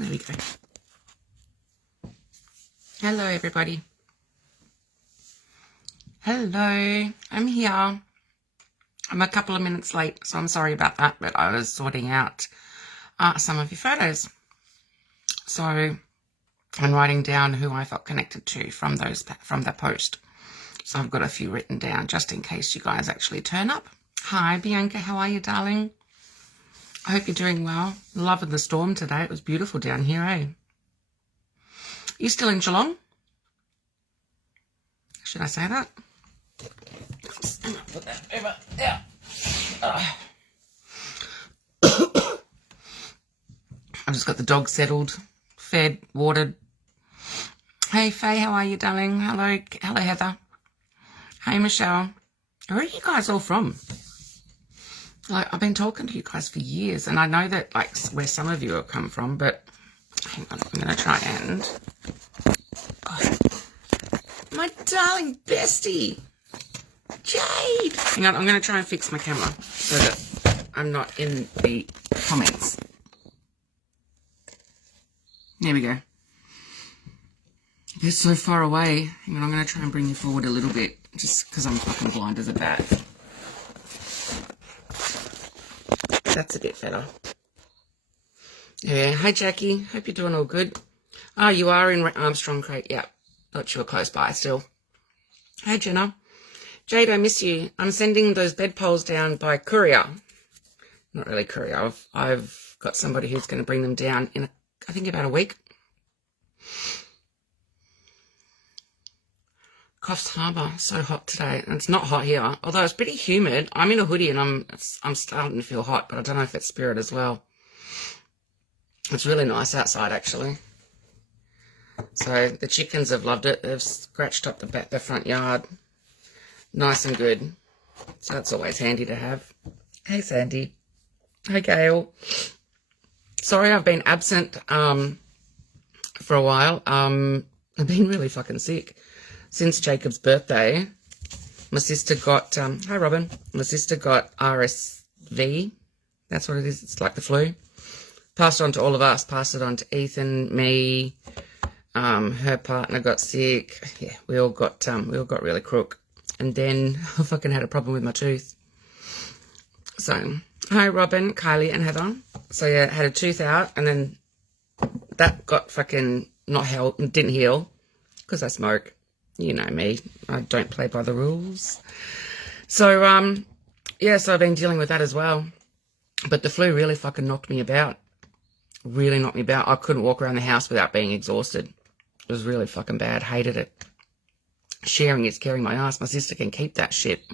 There we go. Hello, everybody. Hello, I'm here. I'm a couple of minutes late, so I'm sorry about that, but I was sorting out some of your photos. So I'm writing down who I felt connected to from that post. So I've got a few written down just in case you guys actually turn up. Hi, Bianca. How are you, darling? I hope you're doing well. Loving the storm today. It was beautiful down here, eh? You still in Geelong? Should I say that? Put that over there. I've just got the dog settled, fed, watered. Hey, Faye, how are you, darling? Hello, Heather. Hey, Michelle. Where are you guys all from? Like, I've been talking to you guys for years, and I know that, like, where some of you have come from, but hang on, I'm going to try and... Oh, my darling bestie, Jade. Hang on, I'm going to try and fix my camera so that I'm not in the comments. There we go. They're so far away. Hang on, I'm going to try and bring you forward a little bit, just because I'm fucking blind as a bat. That's a bit better. Yeah. Hi, Jackie. Hope you're doing all good. Oh, you are in Armstrong Crate. Yeah. Thought you were close by still. Hey, Jenna. Jade, I miss you. I'm sending those bed poles down by courier. Not really courier. I've got somebody who's going to bring them down in, I think, about a week. Coffs Harbour, so hot today. And it's not hot here, although it's pretty humid. I'm in a hoodie and I'm starting to feel hot, but I don't know if it's spirit as well. It's really nice outside, actually. So the chickens have loved it. They've scratched up the front yard. Nice and good. So that's always handy to have. Hey, Sandy. Hey, Gail. Sorry I've been absent for a while. I've been really fucking sick. Since Jacob's birthday, my sister got, hi Robin, my sister got RSV. That's what it is. It's like the flu. Passed it on to all of us. Passed it on to Ethan, me, her partner got sick. Yeah, we all got really crook. And then I fucking had a problem with my tooth. So, hi Robin, Kylie and Heather. So yeah, had a tooth out and then that got fucking didn't heal because I smoke. You know me, I don't play by the rules. So, yeah, so I've been dealing with that as well. But the flu really fucking knocked me about. Really knocked me about. I couldn't walk around the house without being exhausted. It was really fucking bad. Hated it. Sharing is caring my ass. My sister can keep that shit.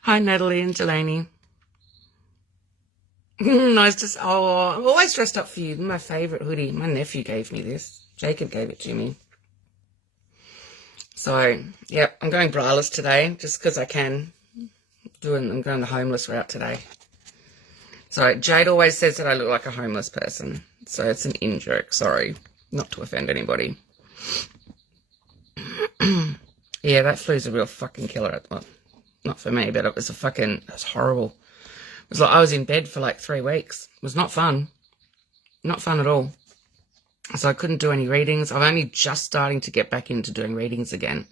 Hi, Natalie and Delaney. Nice to... Oh, I'm always dressed up for you. My favourite hoodie. My nephew gave me this. Jacob gave it to me. So, yeah, I'm going braless today just because I can. I'm going the homeless route today. So, Jade always says that I look like a homeless person. So, it's an in-joke. Sorry. Not to offend anybody. Yeah, that flu's a real fucking killer. Well, not for me, but it was horrible. It was like I was in bed for like 3 weeks. It was not fun. Not fun at all. So I couldn't do any readings. I'm only just starting to get back into doing readings again.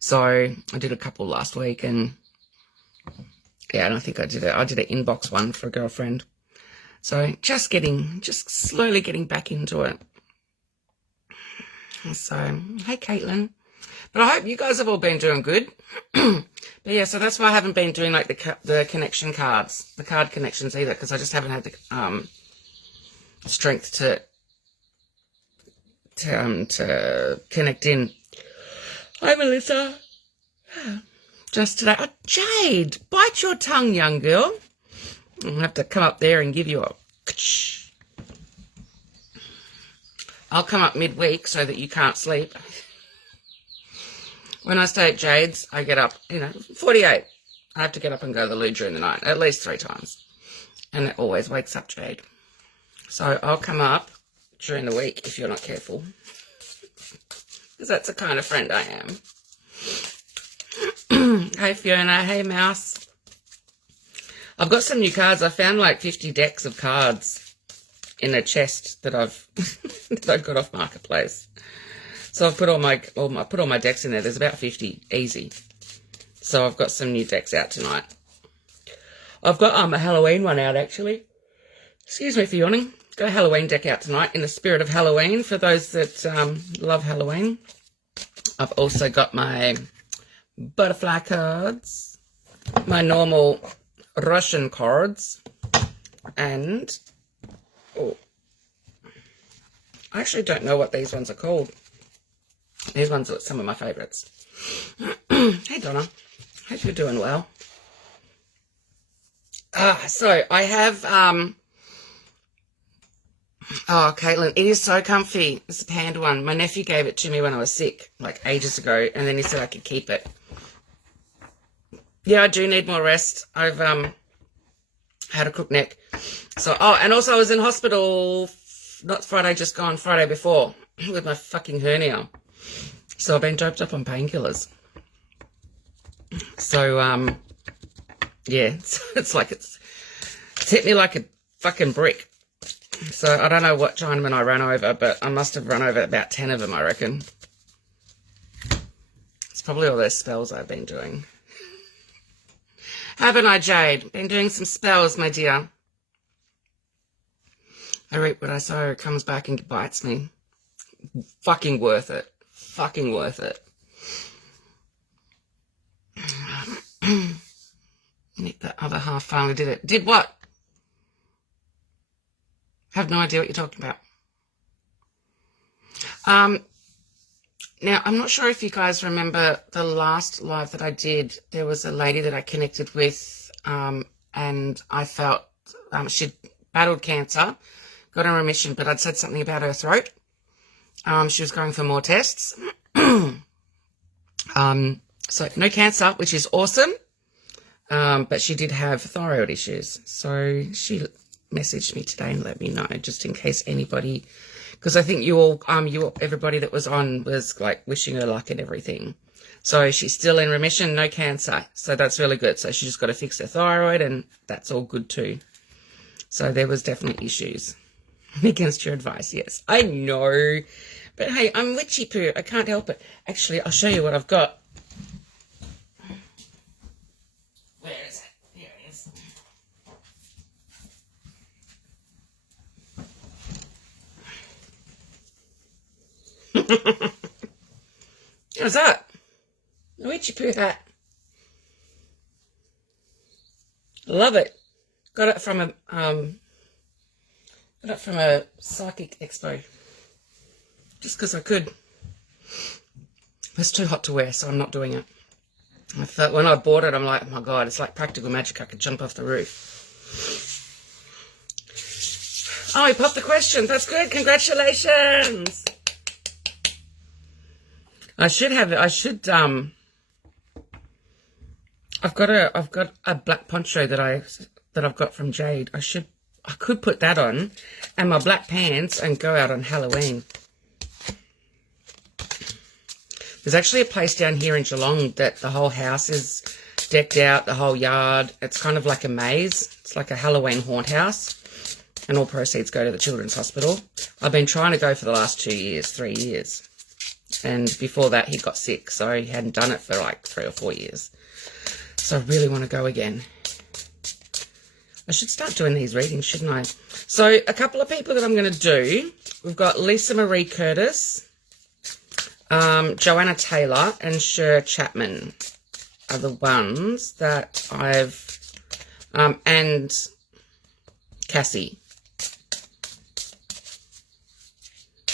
So I did a couple last week and yeah, and I think I did an inbox one for a girlfriend. So just slowly getting back into it. So, hey Caitlin. But I hope you guys have all been doing good. But yeah, so that's why I haven't been doing like the connection cards, the card connections either, because I just haven't had the strength to connect in. Hi, Melissa. Just today. Oh, Jade, bite your tongue, young girl. I'll have to come up there and give you a... I'll come up midweek so that you can't sleep. When I stay at Jade's, I get up, 48. I have to get up and go to the loo during the night, at least 3 times. And it always wakes up Jade. So I'll come up during the week if you're not careful, because that's the kind of friend I am. Hey Fiona, hey Mouse. I've got some new cards. I found like 50 decks of cards in a chest that I've that I got off Marketplace. So I've put all my decks in there. There's about 50 easy. So I've got some new decks out tonight. I've got a Halloween one out actually. Excuse me for yawning. Got a Halloween deck out tonight in the spirit of Halloween for those that love Halloween. I've also got my butterfly cards, my normal Russian cards, and I actually don't know what these ones are called. These ones are some of my favourites. Hey Donna, hope you're doing well. So I have oh, Caitlin, it is so comfy. It's a panda one. My nephew gave it to me when I was sick, like ages ago, and then he said I could keep it. Yeah, I do need more rest. I've had a crook neck. So, and also I was in hospital, not Friday just gone, Friday before, with my fucking hernia. So I've been doped up on painkillers. So, yeah, it's like it's hit me like a fucking brick. So I don't know what Chinaman I ran over, but I must have run over about 10 of them, I reckon. It's probably all those spells I've been doing. Haven't I, Jade? Been doing some spells, my dear. I reap what I sow. It comes back and bites me. Fucking worth it. Fucking worth it. Nick, that other half finally did it. Did what? Have no idea what you're talking about. Now, I'm not sure if you guys remember the last live that I did. There was a lady that I connected with, and I felt she'd battled cancer, got in remission, but I'd said something about her throat. She was going for more tests. So no cancer, which is awesome. But she did have thyroid issues. So she messaged me today and let me know, just in case anybody, because I think everybody that was on was like wishing her luck and everything. So she's still in remission, no cancer. So that's really good. So she just got to fix her thyroid and that's all good too. So there was definitely issues. Against your advice, yes. I know. But hey, I'm witchy poo. I can't help it. Actually, I'll show you what I've got. Where is it? Here it is. How's that? A witchy poo hat. Love it. Got it from a psychic expo. Just because I could. It's too hot to wear, so I'm not doing it. I felt when I bought it, I'm like, oh my God, it's like practical magic. I could jump off the roof. Oh, he popped the question. That's good. Congratulations. I've got a black poncho that I've got from Jade. I could put that on and my black pants and go out on Halloween. There's actually a place down here in Geelong that the whole house is decked out, the whole yard. It's kind of like a maze. It's like a Halloween haunt house. And all proceeds go to the Children's Hospital. I've been trying to go for the last 3 years. And before that, he got sick. So he hadn't done it for like 3 or 4 years. So I really want to go again. I should start doing these readings, shouldn't I? So a couple of people that I'm going to do. We've got Lisa Marie Curtis, Joanna Taylor, and Sher Chapman are the ones that I've, and Cassie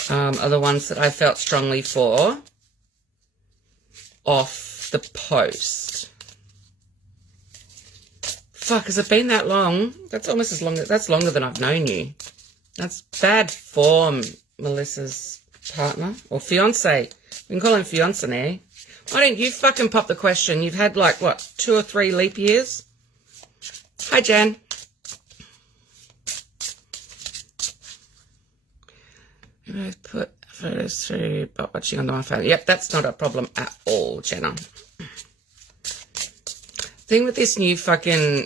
are the ones that I felt strongly for off the post. Fuck, has it been that long? That's almost as long. That's longer than I've known you. That's bad form, Melissa's partner or fiance. We can call him fiance now. Why don't you fucking pop the question? You've had like what, 2 or 3 leap years? Hi, Jan. You both put photos through but watching on my phone. Yep, that's not a problem at all, Jenna. Thing with this new fucking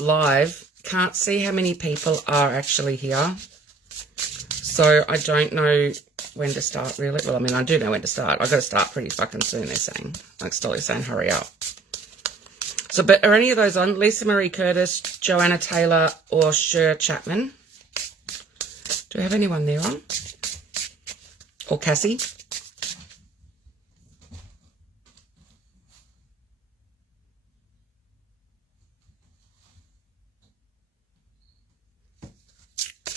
live, can't see how many people are actually here. So I don't know when to start, really. Well, I mean, I do know when to start. I've got to start pretty fucking soon, they're saying. Like Stolly's saying, hurry up. So, but are any of those on? Lisa Marie Curtis, Joanna Taylor, or Sher Chapman? Do we have anyone there on? Or Cassie?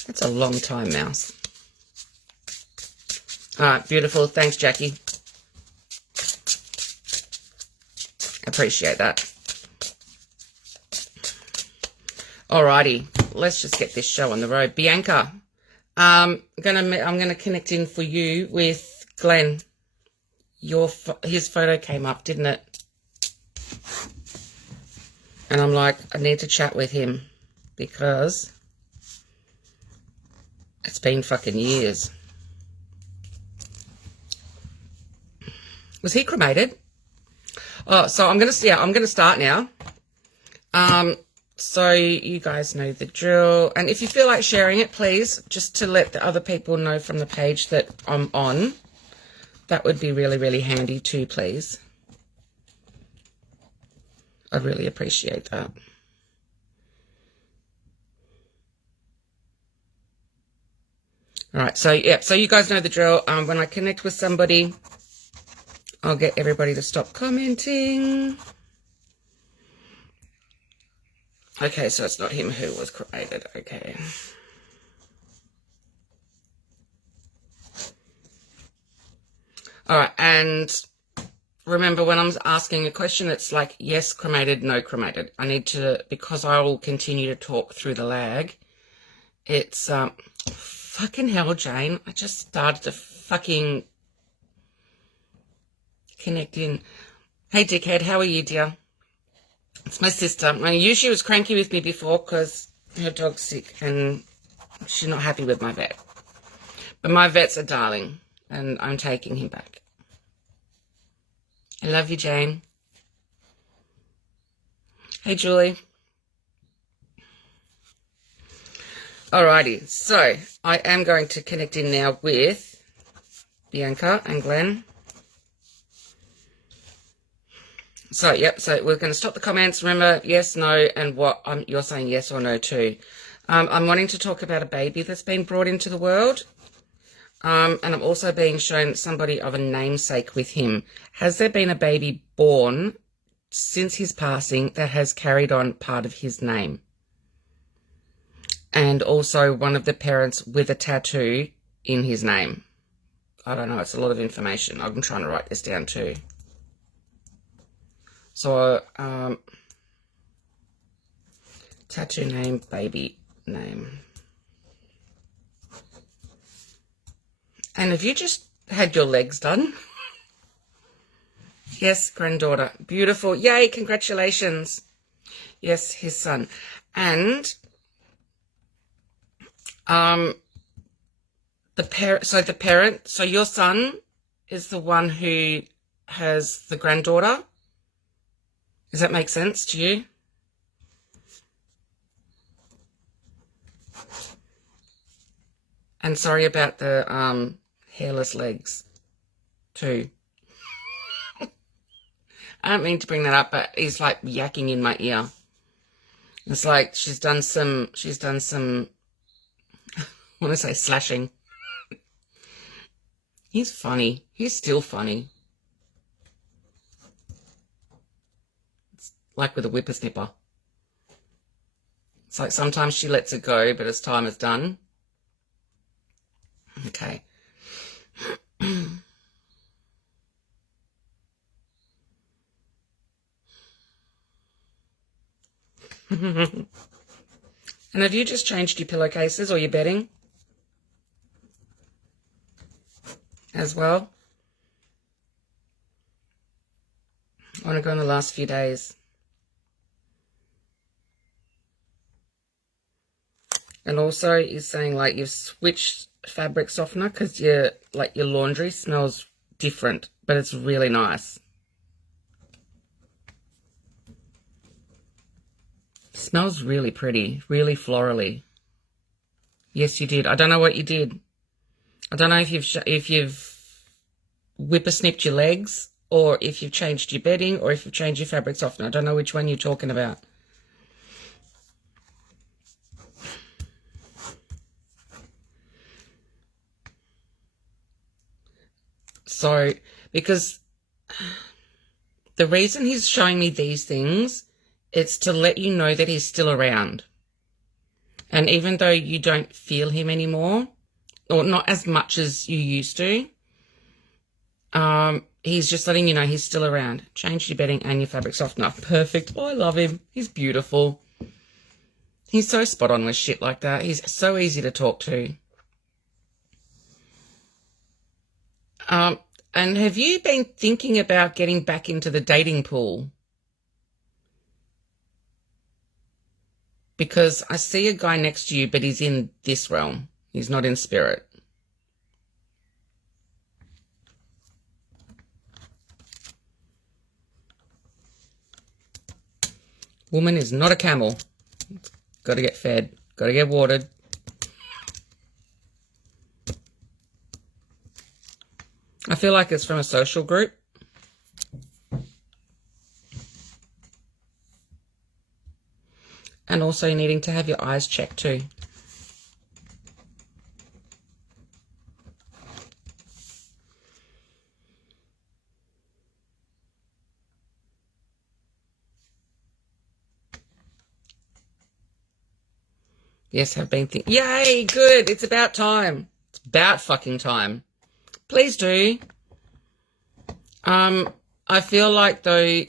That's a long time, Mouse. All right, beautiful. Thanks, Jackie. Appreciate that. Alrighty, let's just get this show on the road. Bianca, I'm gonna connect in for you with Glenn. His photo came up, didn't it? And I'm like, I need to chat with him because it's been fucking years. Was he cremated? Oh, so I'm gonna start now. So you guys know the drill. And if you feel like sharing it, please, just to let the other people know from the page that I'm on, that would be really, really handy too, please. I'd really appreciate that. All right, so yeah, so you guys know the drill. When I connect with somebody, I'll get everybody to stop commenting. Okay, so it's not him who was cremated. Okay. All right, and remember when I'm asking a question, it's like yes, cremated, no cremated. I need to, because I will continue to talk through the lag. It's, fucking hell, Jane. I just started to fucking connect in. Hey, dickhead, how are you, dear? It's my sister. I knew she was cranky with me before because her dog's sick and she's not happy with my vet. But my vet's a darling and I'm taking him back. I love you, Jane. Hey, Julie. Alrighty, so I am going to connect in now with Bianca and Glenn. So, yep, so we're going to stop the comments. Remember, yes, no, and what you're saying yes or no to. I'm wanting to talk about a baby that's been brought into the world. And I'm also being shown somebody of a namesake with him. Has there been a baby born since his passing that has carried on part of his name? And also one of the parents with a tattoo in his name. I don't know, it's a lot of information. I'm trying to write this down too. So, tattoo name, baby name. And have you just had your legs done? Yes, granddaughter. Beautiful. Yay, congratulations. Yes, his son. And so your son is the one who has the granddaughter. Does that make sense to you? And sorry about the hairless legs too. I don't mean to bring that up, but he's like yakking in my ear. It's like she's done some I want to say slashing. He's funny. He's still funny. It's like with a whippersnipper. It's like sometimes she lets it go, but as time is done. Okay. And have you just changed your pillowcases or your bedding as well? I want to go in the last few days. And also you're saying like you've switched fabric softener because your laundry smells different, but it's really nice. Smells really pretty, really florally. Yes, you did. I don't know what you did. I don't know if you've whippersnipped your legs, or if you've changed your bedding, or if you've changed your fabric softener. I don't know which one you're talking about. So, because the reason he's showing me these things, it's to let you know that he's still around. And even though you don't feel him anymore, or not as much as you used to, he's just letting you know he's still around. Change your bedding and your fabric softener. Perfect. Oh, I love him. He's beautiful. He's so spot on with shit like that. He's so easy to talk to. And have you been thinking about getting back into the dating pool? Because I see a guy next to you, but he's in this realm. He's not in spirit. Woman is not a camel. Got to get fed. Got to get watered. I feel like it's from a social group. And also needing to have your eyes checked too. Yes, have been thinking. Yay, good. It's about time. It's about fucking time. Please do. I feel like, though,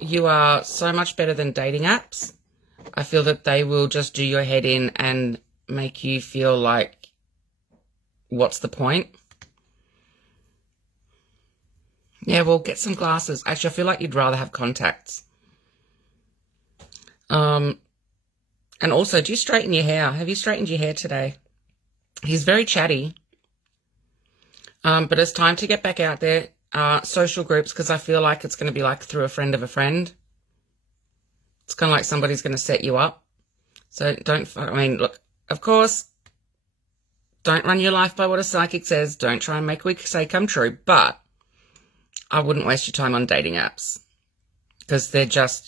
you are so much better than dating apps. I feel that they will just do your head in and make you feel like, what's the point? Yeah, well, get some glasses. Actually, I feel like you'd rather have contacts. And also, do you straighten your hair? Have you straightened your hair today? He's very chatty. But it's time to get back out there. Social groups, because I feel like it's going to be like through a friend of a friend. It's kind of like somebody's going to set you up. So look, of course, don't run your life by what a psychic says. Don't try and make what we say come true. But I wouldn't waste your time on dating apps, because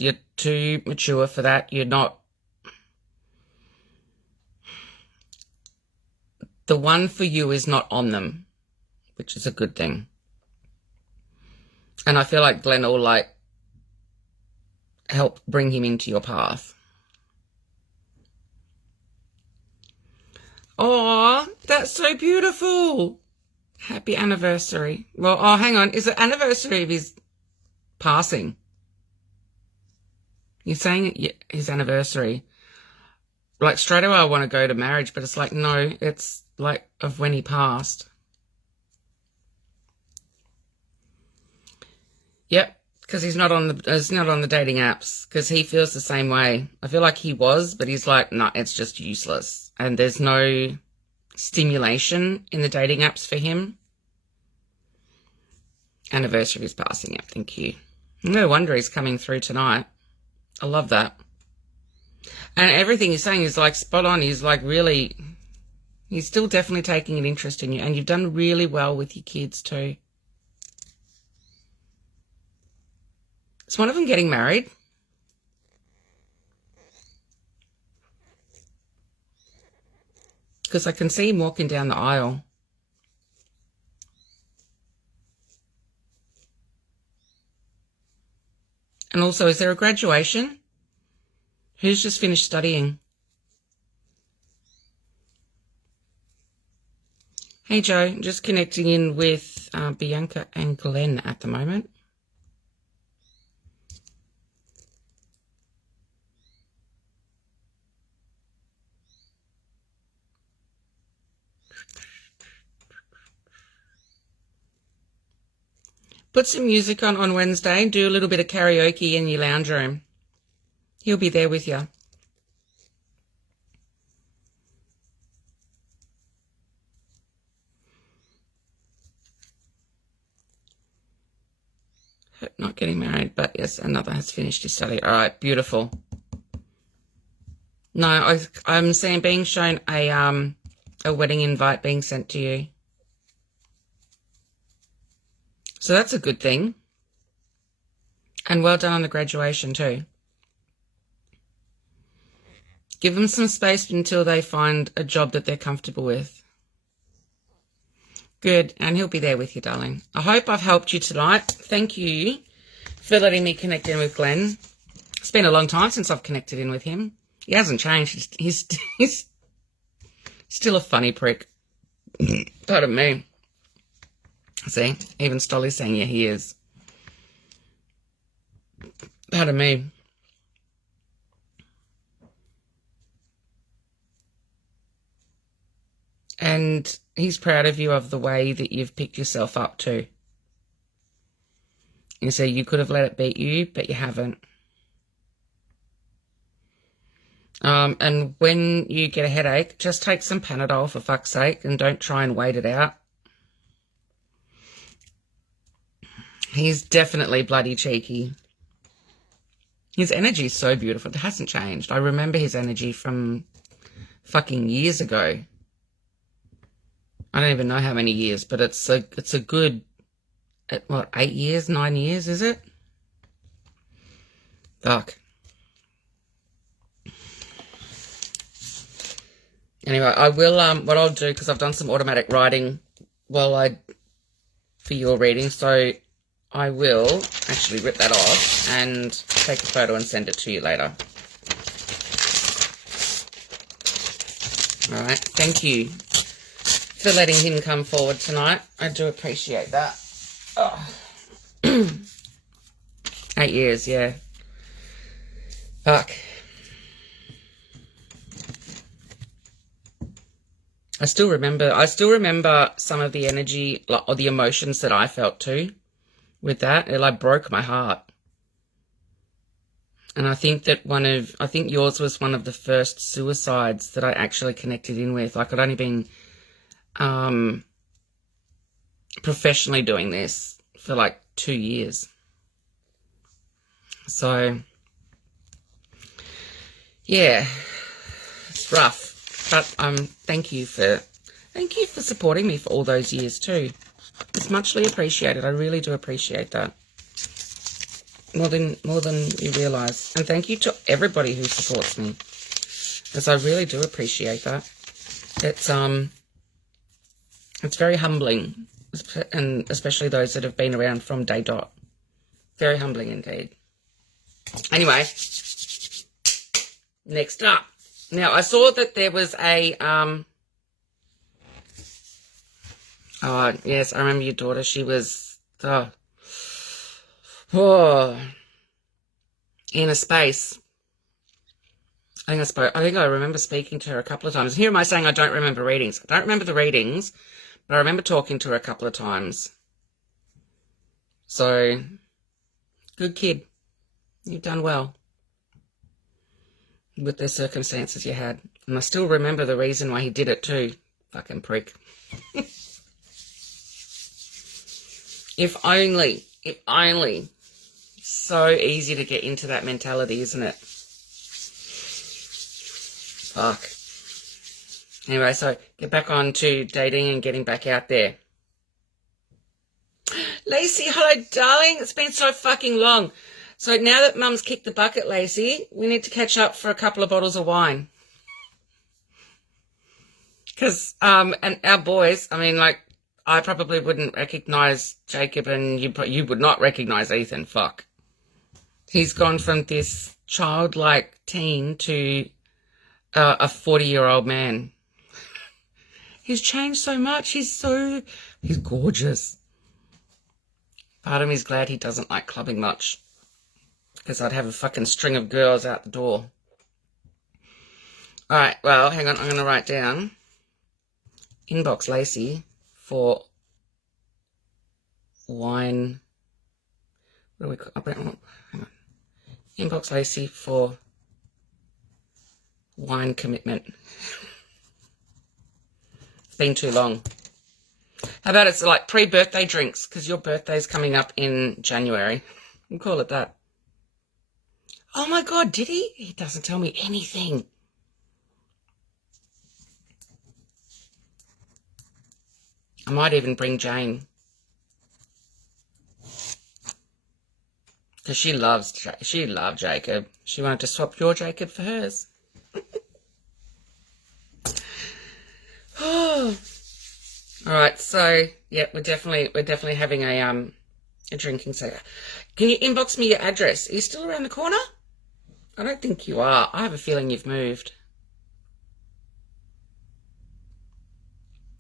you're too mature for that. You're not. The one for you is not on them, which is a good thing. And I feel like Glenn will help bring him into your path. Oh, that's so beautiful. Happy anniversary. Well, hang on. Is it anniversary of his passing? You're saying his anniversary. Like, straight away I want to go to marriage, but it's like, no, it's like of when he passed. Yep, because he's not on the dating apps, because he feels the same way. I feel like he was, but he's like, no, it's just useless. And there's no stimulation in the dating apps for him. Anniversary of his passing, yep, thank you. No wonder he's coming through tonight. I love that. And everything he's saying is like spot on. He's like really, he's still definitely taking an interest in you. And you've done really well with your kids too. Is one of them getting married? Because I can see him walking down the aisle. And also, is there a graduation? Who's just finished studying? Hey, Joe, just connecting in with Bianca and Glenn at the moment. Put some music on Wednesday. Do a little bit of karaoke in your lounge room. He'll be there with you. Not getting married, but yes, another has finished his study. All right, beautiful. No, I'm seeing being shown a wedding invite being sent to you. So that's a good thing. And well done on the graduation too. Give them some space until they find a job that they're comfortable with. Good, and he'll be there with you, darling. I hope I've helped you tonight. Thank you for letting me connect in with Glenn. It's been a long time since I've connected in with him. He hasn't changed. He's still a funny prick. Pardon me. See, even Stolly's saying, yeah, he is. Pardon me. And he's proud of you of the way that you've picked yourself up too. You say you could have let it beat you, but you haven't. And when you get a headache, just take some Panadol for fuck's sake and don't try and wait it out. He's definitely bloody cheeky. His energy is so beautiful. It hasn't changed. I remember his energy from fucking years ago. I don't even know how many years, but it's a good, 8 years, 9 years, is it? Fuck. Anyway, I will, what I'll do, because I've done some automatic writing for your reading, so I will actually rip that off and take a photo and send it to you later. All right, thank you for letting him come forward tonight. I do appreciate that. Oh. 8 years, yeah. Fuck. I still remember some of the energy or the emotions that I felt too with that. It like broke my heart. And I think yours was one of the first suicides that I actually connected in with. Like I'd only been professionally doing this for like 2 years. So yeah, it's rough. But thank you for supporting me for all those years too. It's muchly appreciated. I really do appreciate that. More than you realise. And thank you to everybody who supports me. Because I really do appreciate that. It's very humbling. And especially those that have been around from day dot. Very humbling indeed. Anyway. Next up. Now, I saw that there was a, oh, yes, I remember your daughter. She was, in a space. I think I remember speaking to her a couple of times. Here am I saying I don't remember readings. I don't remember the readings, but I remember talking to her a couple of times. So, good kid. You've done well with the circumstances you had. And I still remember the reason why he did it too. Fucking prick. If only. So easy to get into that mentality, isn't it? Fuck. Anyway, so get back on to dating and getting back out there. Lacey, hello, darling. It's been so fucking long. So now that Mum's kicked the bucket, Lacey, we need to catch up for a couple of bottles of wine. Because, and our boys, I mean, like, I probably wouldn't recognise Jacob and you would not recognise Ethan. Fuck. He's gone from this childlike teen to a 40-year-old man. He's changed so much. He's gorgeous. Part of me is glad he doesn't like clubbing much. Because I'd have a fucking string of girls out the door. All right, well, hang on. I'm going to write down inbox Lacey for wine. What do we call it? Hang on. Inbox Lacey for wine commitment. It's been too long. How about it's like pre-birthday drinks? Because your birthday's coming up in January. We'll call it that. Oh my God, did he? He doesn't tell me anything. I might even bring Jane. Because she loved Jacob. She wanted to swap your Jacob for hers. Oh. All right, so yeah, we're definitely having a drinking session. Can you inbox me your address? Are you still around the corner? I don't think you are. I have a feeling you've moved.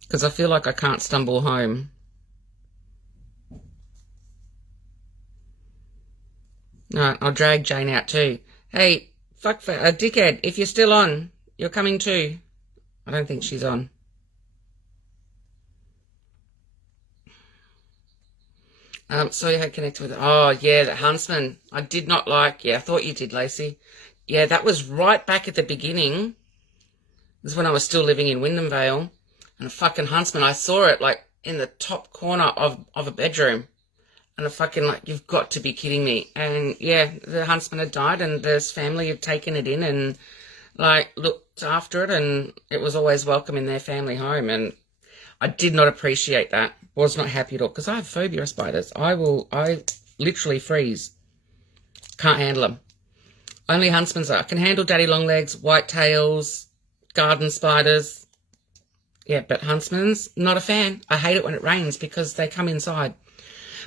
Because I feel like I can't stumble home. All right, I'll drag Jane out too. Hey, dickhead, if you're still on, you're coming too. I don't think she's on. So you had connected with, oh yeah, the Huntsman. I did not like, yeah, I thought you did, Lacey. Yeah, that was right back at the beginning. This is when I was still living in Wyndham Vale. And a fucking Huntsman, I saw it like in the top corner of a bedroom. And a fucking, like, you've got to be kidding me. And yeah, the Huntsman had died and this family had taken it in and like looked after it, and it was always welcome in their family home. And I did not appreciate that. Was not happy at all because I have phobia of spiders. I literally freeze. Can't handle them. Only Huntsmans are. I can handle daddy long legs, whitetails, garden spiders. Yeah, but Huntsmans, not a fan. I hate it when it rains because they come inside.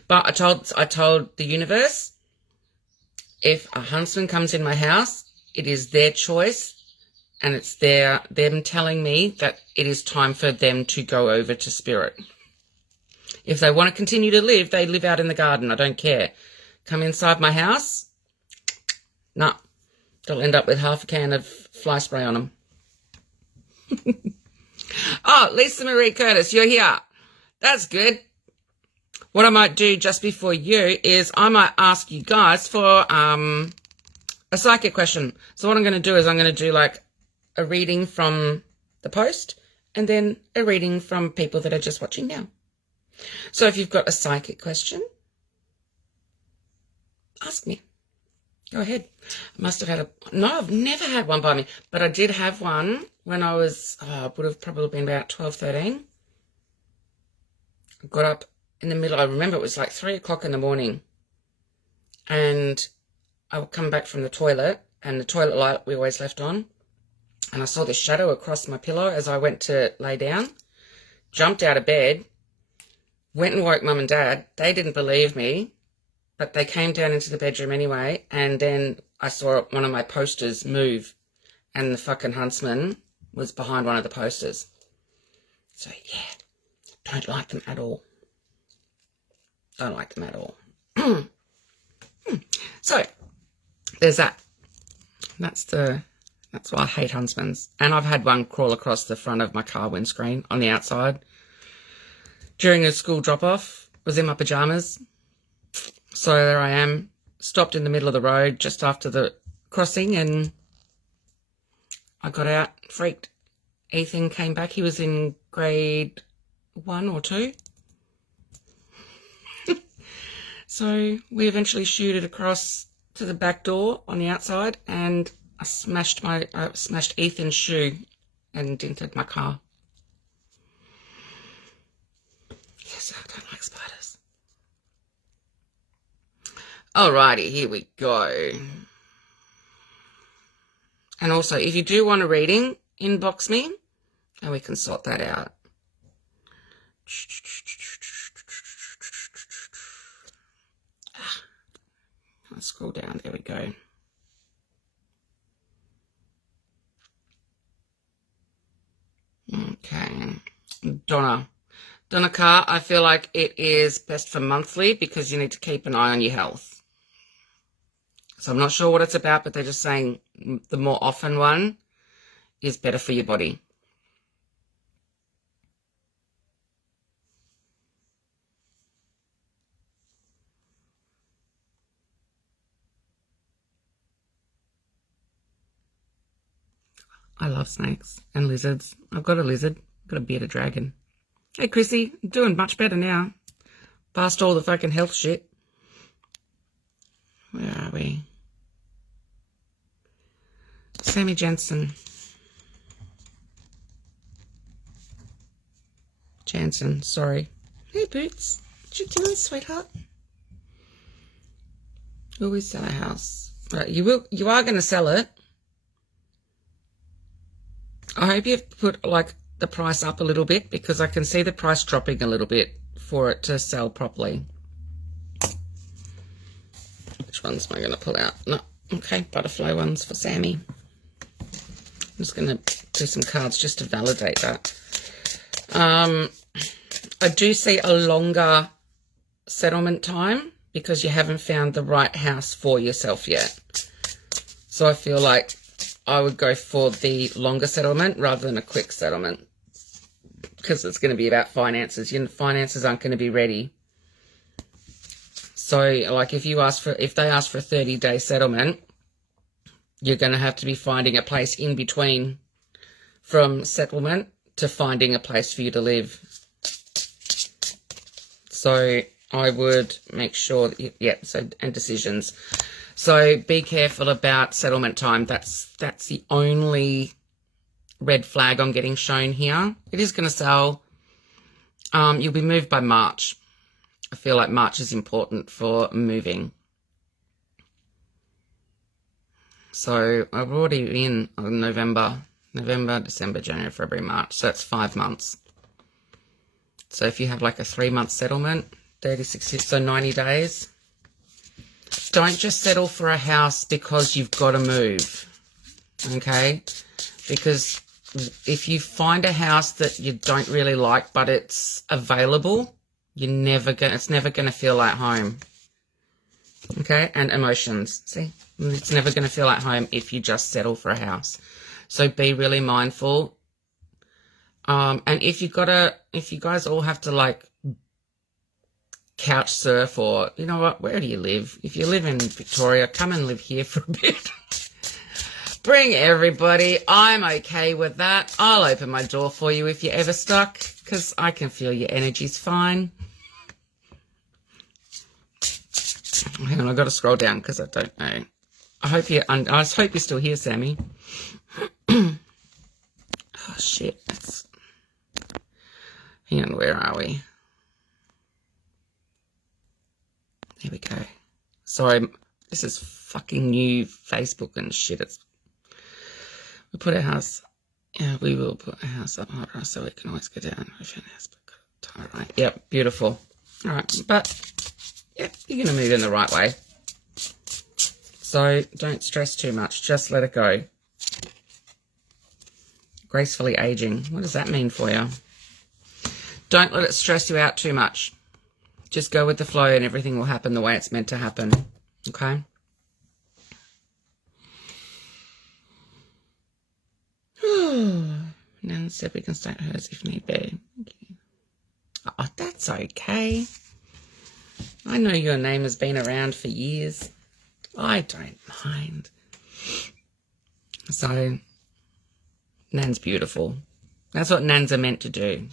But I told the universe, if a Huntsman comes in my house, it is their choice. And it's them telling me that it is time for them to go over to spirit. If they want to continue to live, they live out in the garden. I don't care. Come inside my house, nah. They'll end up with half a can of fly spray on them. Oh, Lisa Marie Curtis, you're here. That's good. What I might do just before you is I might ask you guys for a psychic question. So what I'm going to do is I'm going to do like a reading from the post and then a reading from people that are just watching now. So if you've got a psychic question, ask me. Go ahead. I must have had no, I've never had one by me, but I did have one when I was, would have probably been about 12, 13. I got up in the middle. I remember it was like 3 o'clock in the morning and I would come back from the toilet and the toilet light we always left on. And I saw this shadow across my pillow as I went to lay down, jumped out of bed, went and woke mum and dad. They didn't believe me, but they came down into the bedroom anyway. And then I saw one of my posters move and the fucking Huntsman was behind one of the posters. So yeah, don't like them at all. Don't like them at all. So there's that. That's why I hate Huntsmans. And I've had one crawl across the front of my car windscreen on the outside. During a school drop-off, was in my pyjamas. So there I am, stopped in the middle of the road just after the crossing and I got out, freaked. Ethan came back. He was in grade 1 or 2. So we eventually shooted across to the back door on the outside and I smashed Ethan's shoe and dented my car. Yes, I don't like spiders. Alrighty, here we go. And also, if you do want a reading, inbox me and we can sort that out. Let's scroll down. There we go. Okay. Donna Carr, I feel like it is best for monthly because you need to keep an eye on your health. So I'm not sure what it's about, but they're just saying the more often one is better for your body. I love snakes and lizards. I've got a lizard. I've got a bearded dragon. Hey, Chrissy, I'm doing much better now. Past all the fucking health shit. Where are we? Sammy Jansen, sorry. Hey, Boots. What you doing, sweetheart? Will we sell a house? Right, you are going to sell it. I hope you've put like the price up a little bit, because I can see the price dropping a little bit for it to sell properly. Which ones am I going to pull out? No. Okay, butterfly ones for Sammy. I'm just going to do some cards just to validate that. I do see a longer settlement time because you haven't found the right house for yourself yet. So I feel like I would go for the longer settlement rather than a quick settlement, because it's going to be about finances. Your finances aren't going to be ready. So like if they ask for a 30-day settlement, you're going to have to be finding a place in between from settlement to finding a place for you to live. So I would make sure that and decisions. So be careful about settlement time. That's the only red flag I'm getting shown here. It is going to sell. You'll be moved by March. I feel like March is important for moving. So I'm already in November, December, January, February, March. So that's 5 months. So if you have like a 3-month settlement, 36, so 90 days. Don't just settle for a house because you've got to move, okay? Because if you find a house that you don't really like but it's available, it's never going to feel like home, okay? And emotions, see? It's never going to feel like home if you just settle for a house. So be really mindful. And if you guys all have to like couch surf, or you know what, where do you live? If you live in Victoria, come and live here for a bit. Bring everybody. I'm okay with that. I'll open my door for you if you're ever stuck, because I can feel your energy's fine. Hang on, I've got to scroll down because I don't know. I just hope you're still here, Sammy. Oh shit. Hang on, where are we? There we go. Sorry, this is fucking new Facebook and shit. We put a house. Yeah, we will put a house up higher so we can always go down. All right. Yep, beautiful. All right, but yeah, you're gonna move in the right way. So don't stress too much. Just let it go. Gracefully aging. What does that mean for you? Don't let it stress you out too much. Just go with the flow and everything will happen the way it's meant to happen. Okay? Nan said we can stay at hers if need be. Oh, that's okay. I know your name has been around for years. I don't mind. So, Nan's beautiful. That's what Nans are meant to do.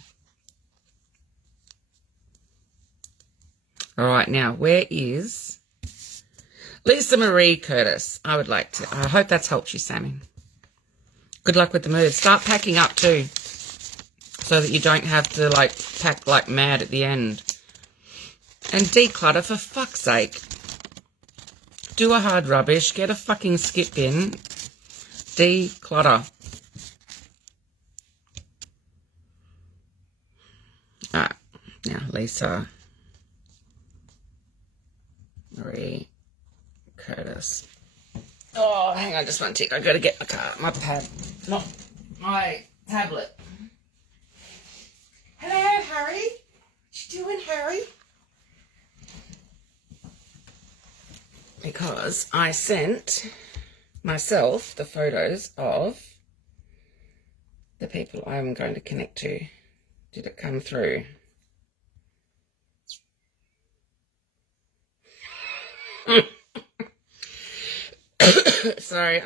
All right, now, where is Lisa Marie Curtis? I hope that's helped you, Sammy. Good luck with the move. Start packing up too, so that you don't have to pack like mad at the end. And declutter, for fuck's sake. Do a hard rubbish. Get a fucking skip bin. Declutter. All right, now Lisa Marie Curtis. Oh, hang on just one tick. I got to get my pad, not my tablet. Hello, Harry. What you doing, Harry? Because I sent myself the photos of the people I'm going to connect to. Did it come through? Sorry,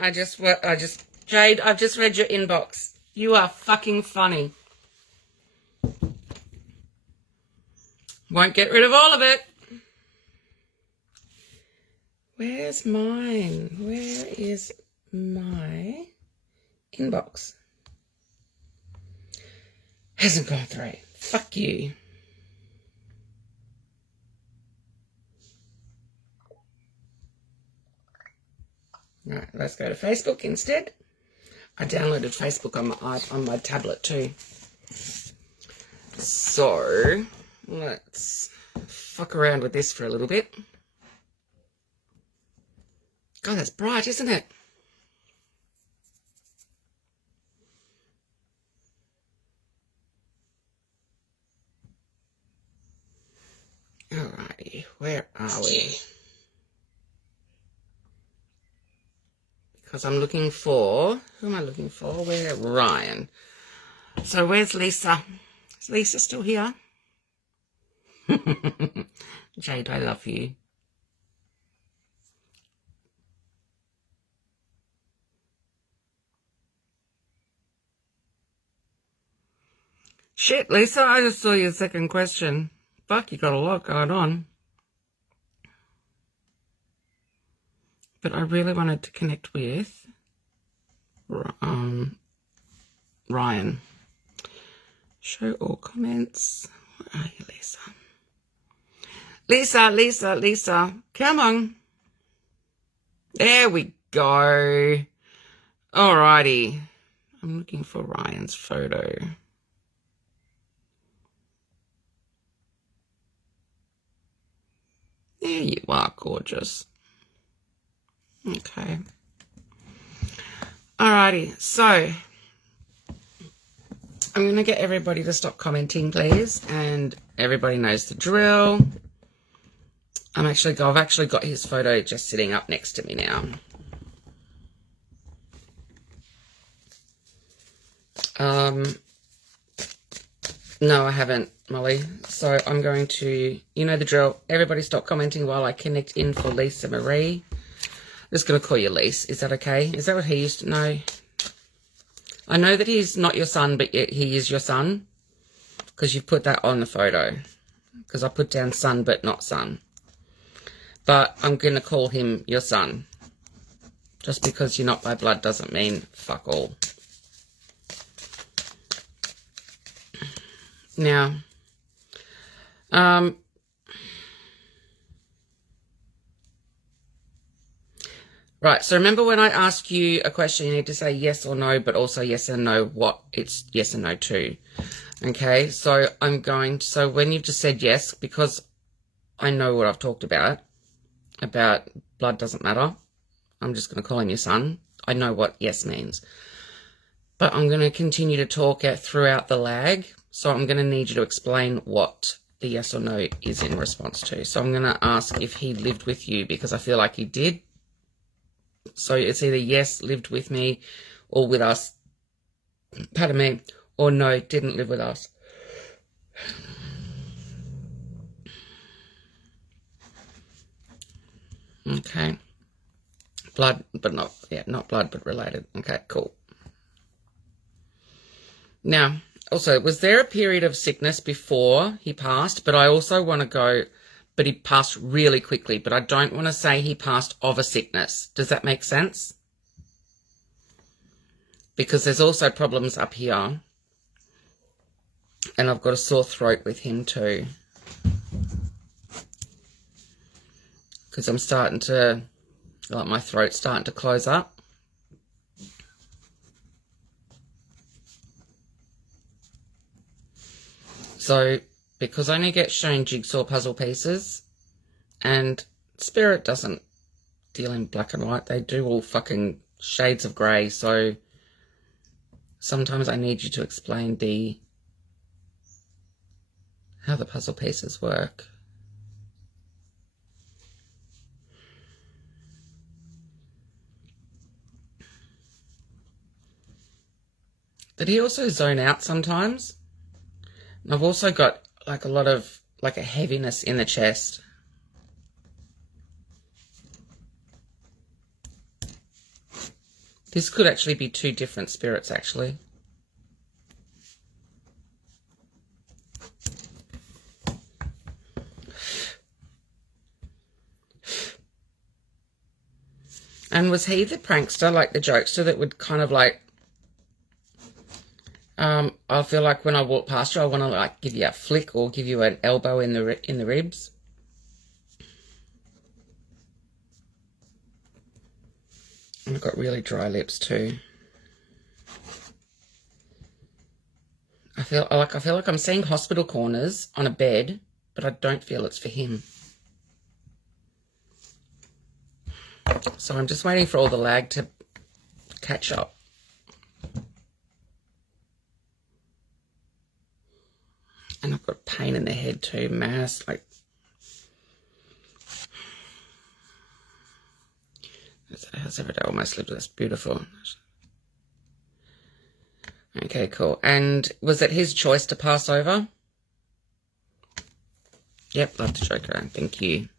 Jade, I've just read your inbox. You are fucking funny. Won't get rid of all of it. Where's mine? Where is my inbox? Hasn't gone through. Fuck you. Right, let's go to Facebook instead. I downloaded Facebook on my tablet too. So, let's fuck around with this for a little bit. God, that's bright, isn't it? Alrighty, where are we? Because I'm looking for, who am I looking for? Where? Ryan. So where's Lisa? Is Lisa still here? Jade, I love you. Shit, Lisa, I just saw your second question. Fuck, you got a lot going on. But I really wanted to connect with Ryan. Show all comments. Where are you, Lisa? Lisa. Come on. There we go. Alrighty. I'm looking for Ryan's photo. There you are, gorgeous. Okay. Alrighty, so I'm going to get everybody to stop commenting, please, and everybody knows the drill. I've actually got his photo just sitting up next to me now. No, I haven't, Molly. So I'm going to, you know the drill. Everybody stop commenting while I connect in for Lisa Marie. I'm just going to call you Lise. Is that okay? Is that what he used to know? I know that he's not your son, but yet he is your son. Because you put that on the photo. Because I put down son, but not son. But I'm going to call him your son. Just because you're not by blood doesn't mean fuck all. Now, right, so remember when I ask you a question, you need to say yes or no, but also yes and no what it's yes and no to. Okay, so so when you've just said yes, because I know what I've talked about blood doesn't matter, I'm just going to call him your son. I know what yes means. But I'm going to continue to talk throughout the lag. So I'm going to need you to explain what the yes or no is in response to. So I'm going to ask if he lived with you, because I feel like he did. So it's either yes, lived with me, or with us, pardon me, or no, didn't live with us. Okay. Blood, but not blood, but related. Okay, cool. Now, also, was there a period of sickness before he passed? But I also want to go, but he passed really quickly. But I don't want to say he passed of a sickness. Does that make sense? Because there's also problems up here. And I've got a sore throat with him too. Because I'm starting to, like my throat's starting to close up. So, because I only get shown jigsaw puzzle pieces, and Spirit doesn't deal in black and white, they do all fucking shades of grey, so sometimes I need you to explain how the puzzle pieces work. Did he also zone out sometimes? And I've also got like a lot of, like a heaviness in the chest. This could actually be two different spirits, actually. And was he the prankster, like the jokester that would kind of like, I feel like when I walk past you, I want to like give you a flick or give you an elbow in the ribs. And I've got really dry lips too. I feel like I'm seeing hospital corners on a bed, but I don't feel it's for him. So I'm just waiting for all the lag to catch up. And I've got pain in the head too, mass, like. How's every day almost lived? That's beautiful. Okay, cool. And was it his choice to pass over? Yep, love to joke around. Thank you.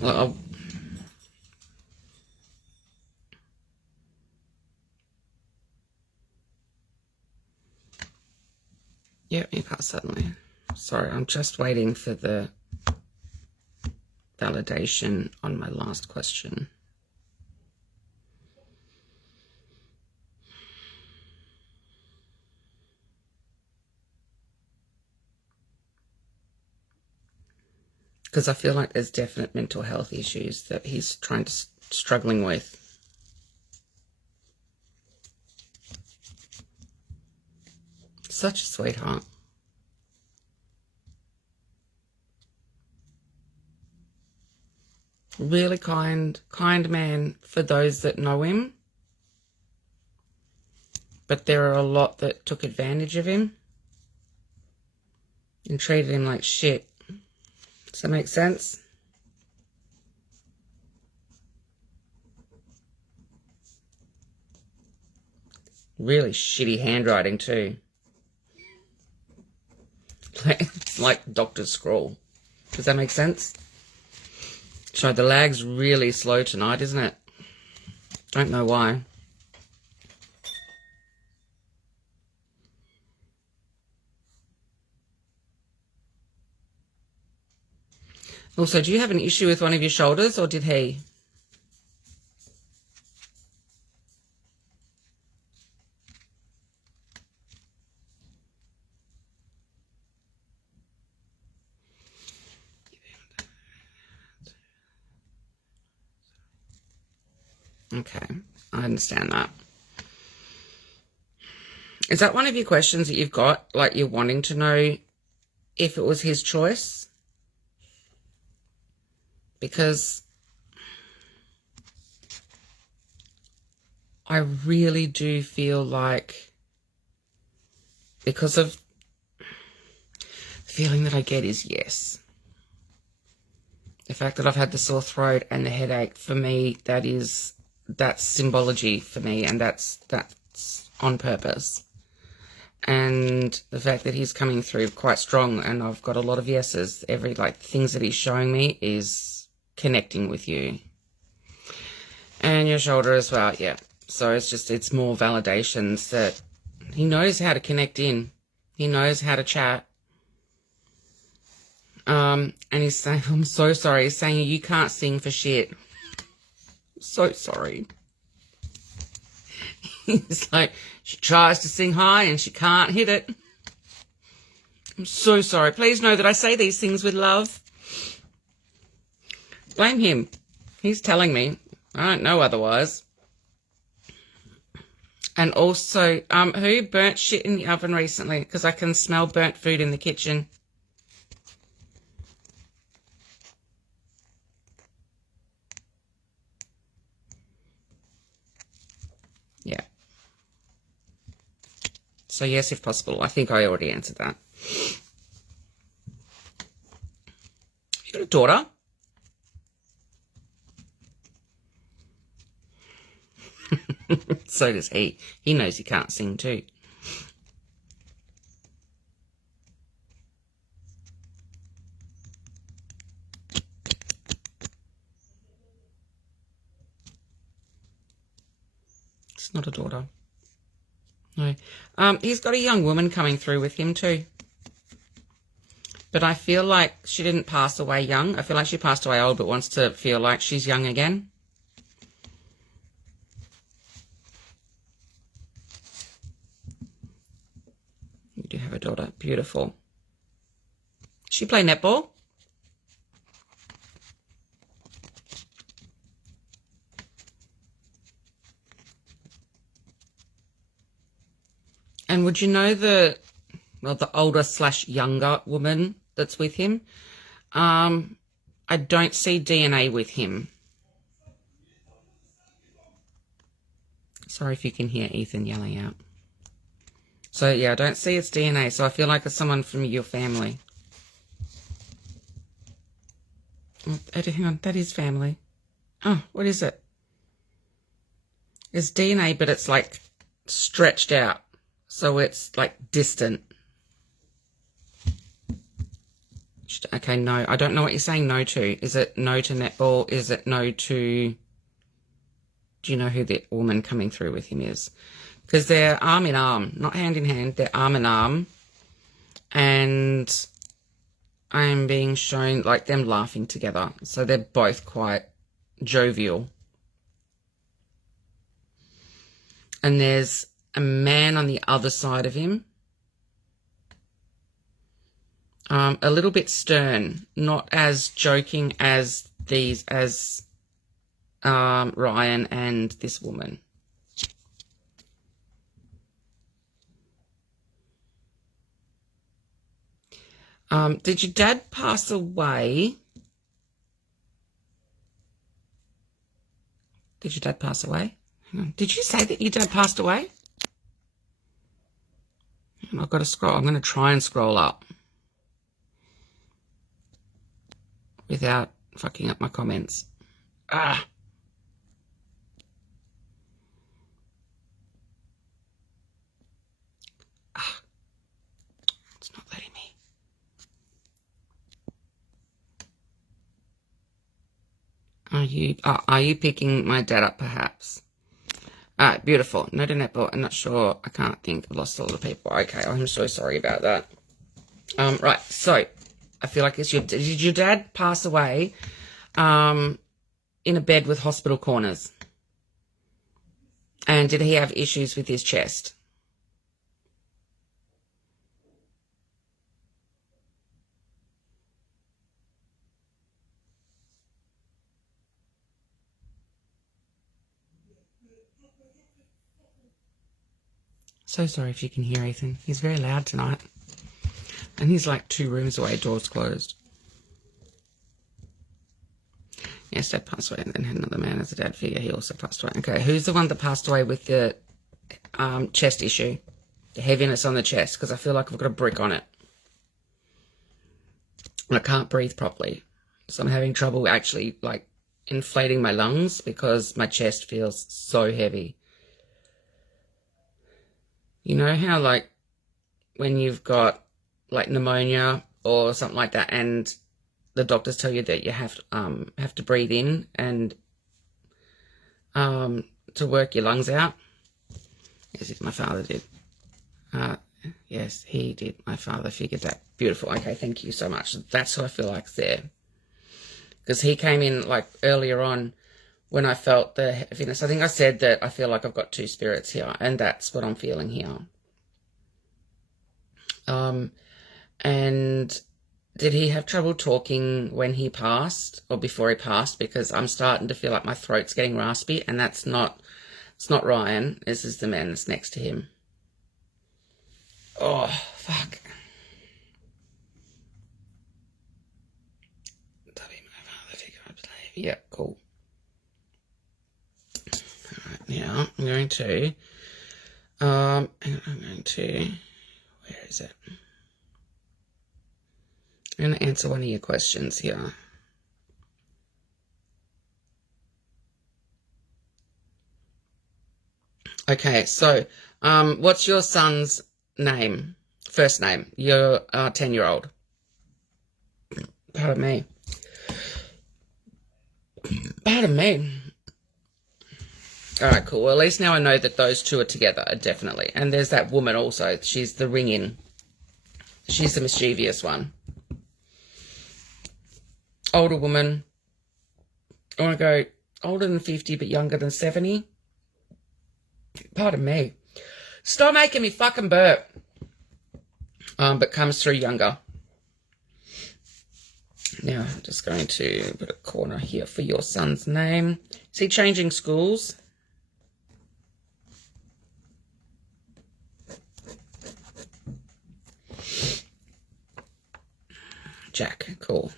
Well, yeah, you pass suddenly. Sorry, I'm just waiting for the validation on my last question. Because I feel like there's definite mental health issues that he's struggling with. Such a sweetheart. Really kind man for those that know him. But there are a lot that took advantage of him and treated him like shit. Does that make sense? Really shitty handwriting too. It's like doctor's scrawl. Does that make sense? So the lag's really slow tonight, isn't it? Don't know why. Also, do you have an issue with one of your shoulders, or did he? Okay, I understand that. Is that one of your questions that you've got? Like you're wanting to know if it was his choice? Because I really do feel like, because of the feeling that I get is yes. The fact that I've had the sore throat and the headache, for me, that's symbology for me, and that's on purpose. And the fact that he's coming through quite strong, and I've got a lot of yeses. Every things that he's showing me is connecting with you. And your shoulder as well, yeah. So it's more validations that he knows how to connect in. He knows how to chat. And he's saying, I'm so sorry. He's saying, you can't sing for shit. So sorry. He's like, she tries to sing high and she can't hit it. I'm so sorry. Please know that I say these things with love. Blame him. He's telling me. I don't know otherwise. And also, who burnt shit in the oven recently? Because I can smell burnt food in the kitchen. Yeah. So yes, if possible. I think I already answered that. You got a daughter? So does he. He knows he can't sing too. It's not a daughter. No. He's got a young woman coming through with him too. But I feel like she didn't pass away young. I feel like she passed away old, but wants to feel like she's young again. You do have a daughter. Beautiful. She play netball? And would you know the older / younger woman that's with him? I don't see DNA with him. Sorry if you can hear Ethan yelling out. So, yeah, I don't see its DNA, so I feel like it's someone from your family. Oh, hang on, that is family. Oh, what is it? It's DNA, but it's like stretched out. So it's like distant. Okay, no, I don't know what you're saying no to. Is it no to netball? Is it no to... Do you know who the woman coming through with him is? Because they're arm in arm, not hand in hand. They're arm in arm. And I am being shown like them laughing together. So they're both quite jovial. And there's a man on the other side of him. A little bit stern, not as joking as Ryan and this woman. Did your dad pass away? Did your dad pass away? Hang on. Did you say that your dad passed away? I've got to scroll. I'm going to try and scroll up without fucking up my comments. It's not letting me. Are you picking my dad up perhaps? All right, beautiful. No to netball. I'm not sure. I can't think. I've lost a lot of people. Okay, I'm so sorry about that. Right, so I feel like did your dad pass away in a bed with hospital corners? And did he have issues with his chest? So sorry if you can hear Ethan. He's very loud tonight. And he's like 2 rooms away, doors closed. Yes, dad passed away and then had another man as a dad figure. He also passed away. Okay, who's the one that passed away with the chest issue? The heaviness on the chest, because I feel like I've got a brick on it. And I can't breathe properly. So I'm having trouble actually like inflating my lungs because my chest feels so heavy. You know how like when you've got like pneumonia or something like that and the doctors tell you that you have to breathe in and to work your lungs out? Yes, my father did. Yes, he did. My father figured that. Beautiful. Okay, thank you so much. That's what I feel like there. Because he came in like earlier on when I felt the heaviness. I think I said that I feel like I've got 2 spirits here, and that's what I'm feeling here. And did he have trouble talking when he passed or before he passed? Because I'm starting to feel like my throat's getting raspy, and it's not Ryan. This is the man that's next to him. Oh, fuck. Yeah, cool. All right, now I'm going to, where is it? I'm going to answer one of your questions here. Okay, so, what's your son's name? First name, your 10-year-old. Pardon me. Pardon me. All right, cool. Well, at least now I know that those 2 are together, definitely. And there's that woman also. She's the ring-in. She's the mischievous one. Older woman. I want to go older than 50 but younger than 70. Pardon me. Stop making me fucking burp. But comes through younger. Now, I'm just going to put a corner here for your son's name. Is he changing schools? Jack, cool.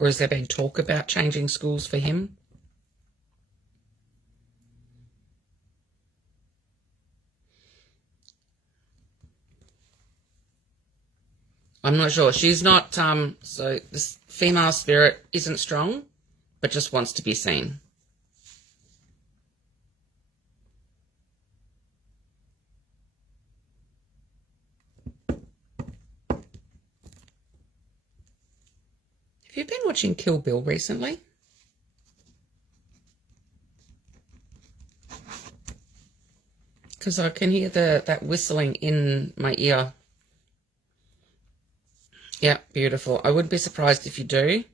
Or has there been talk about changing schools for him? I'm not sure. She's not, so this female spirit isn't strong, but just wants to be seen. Have you been watching Kill Bill recently? Because I can hear that whistling in my ear. Yeah, beautiful. I wouldn't be surprised if you do.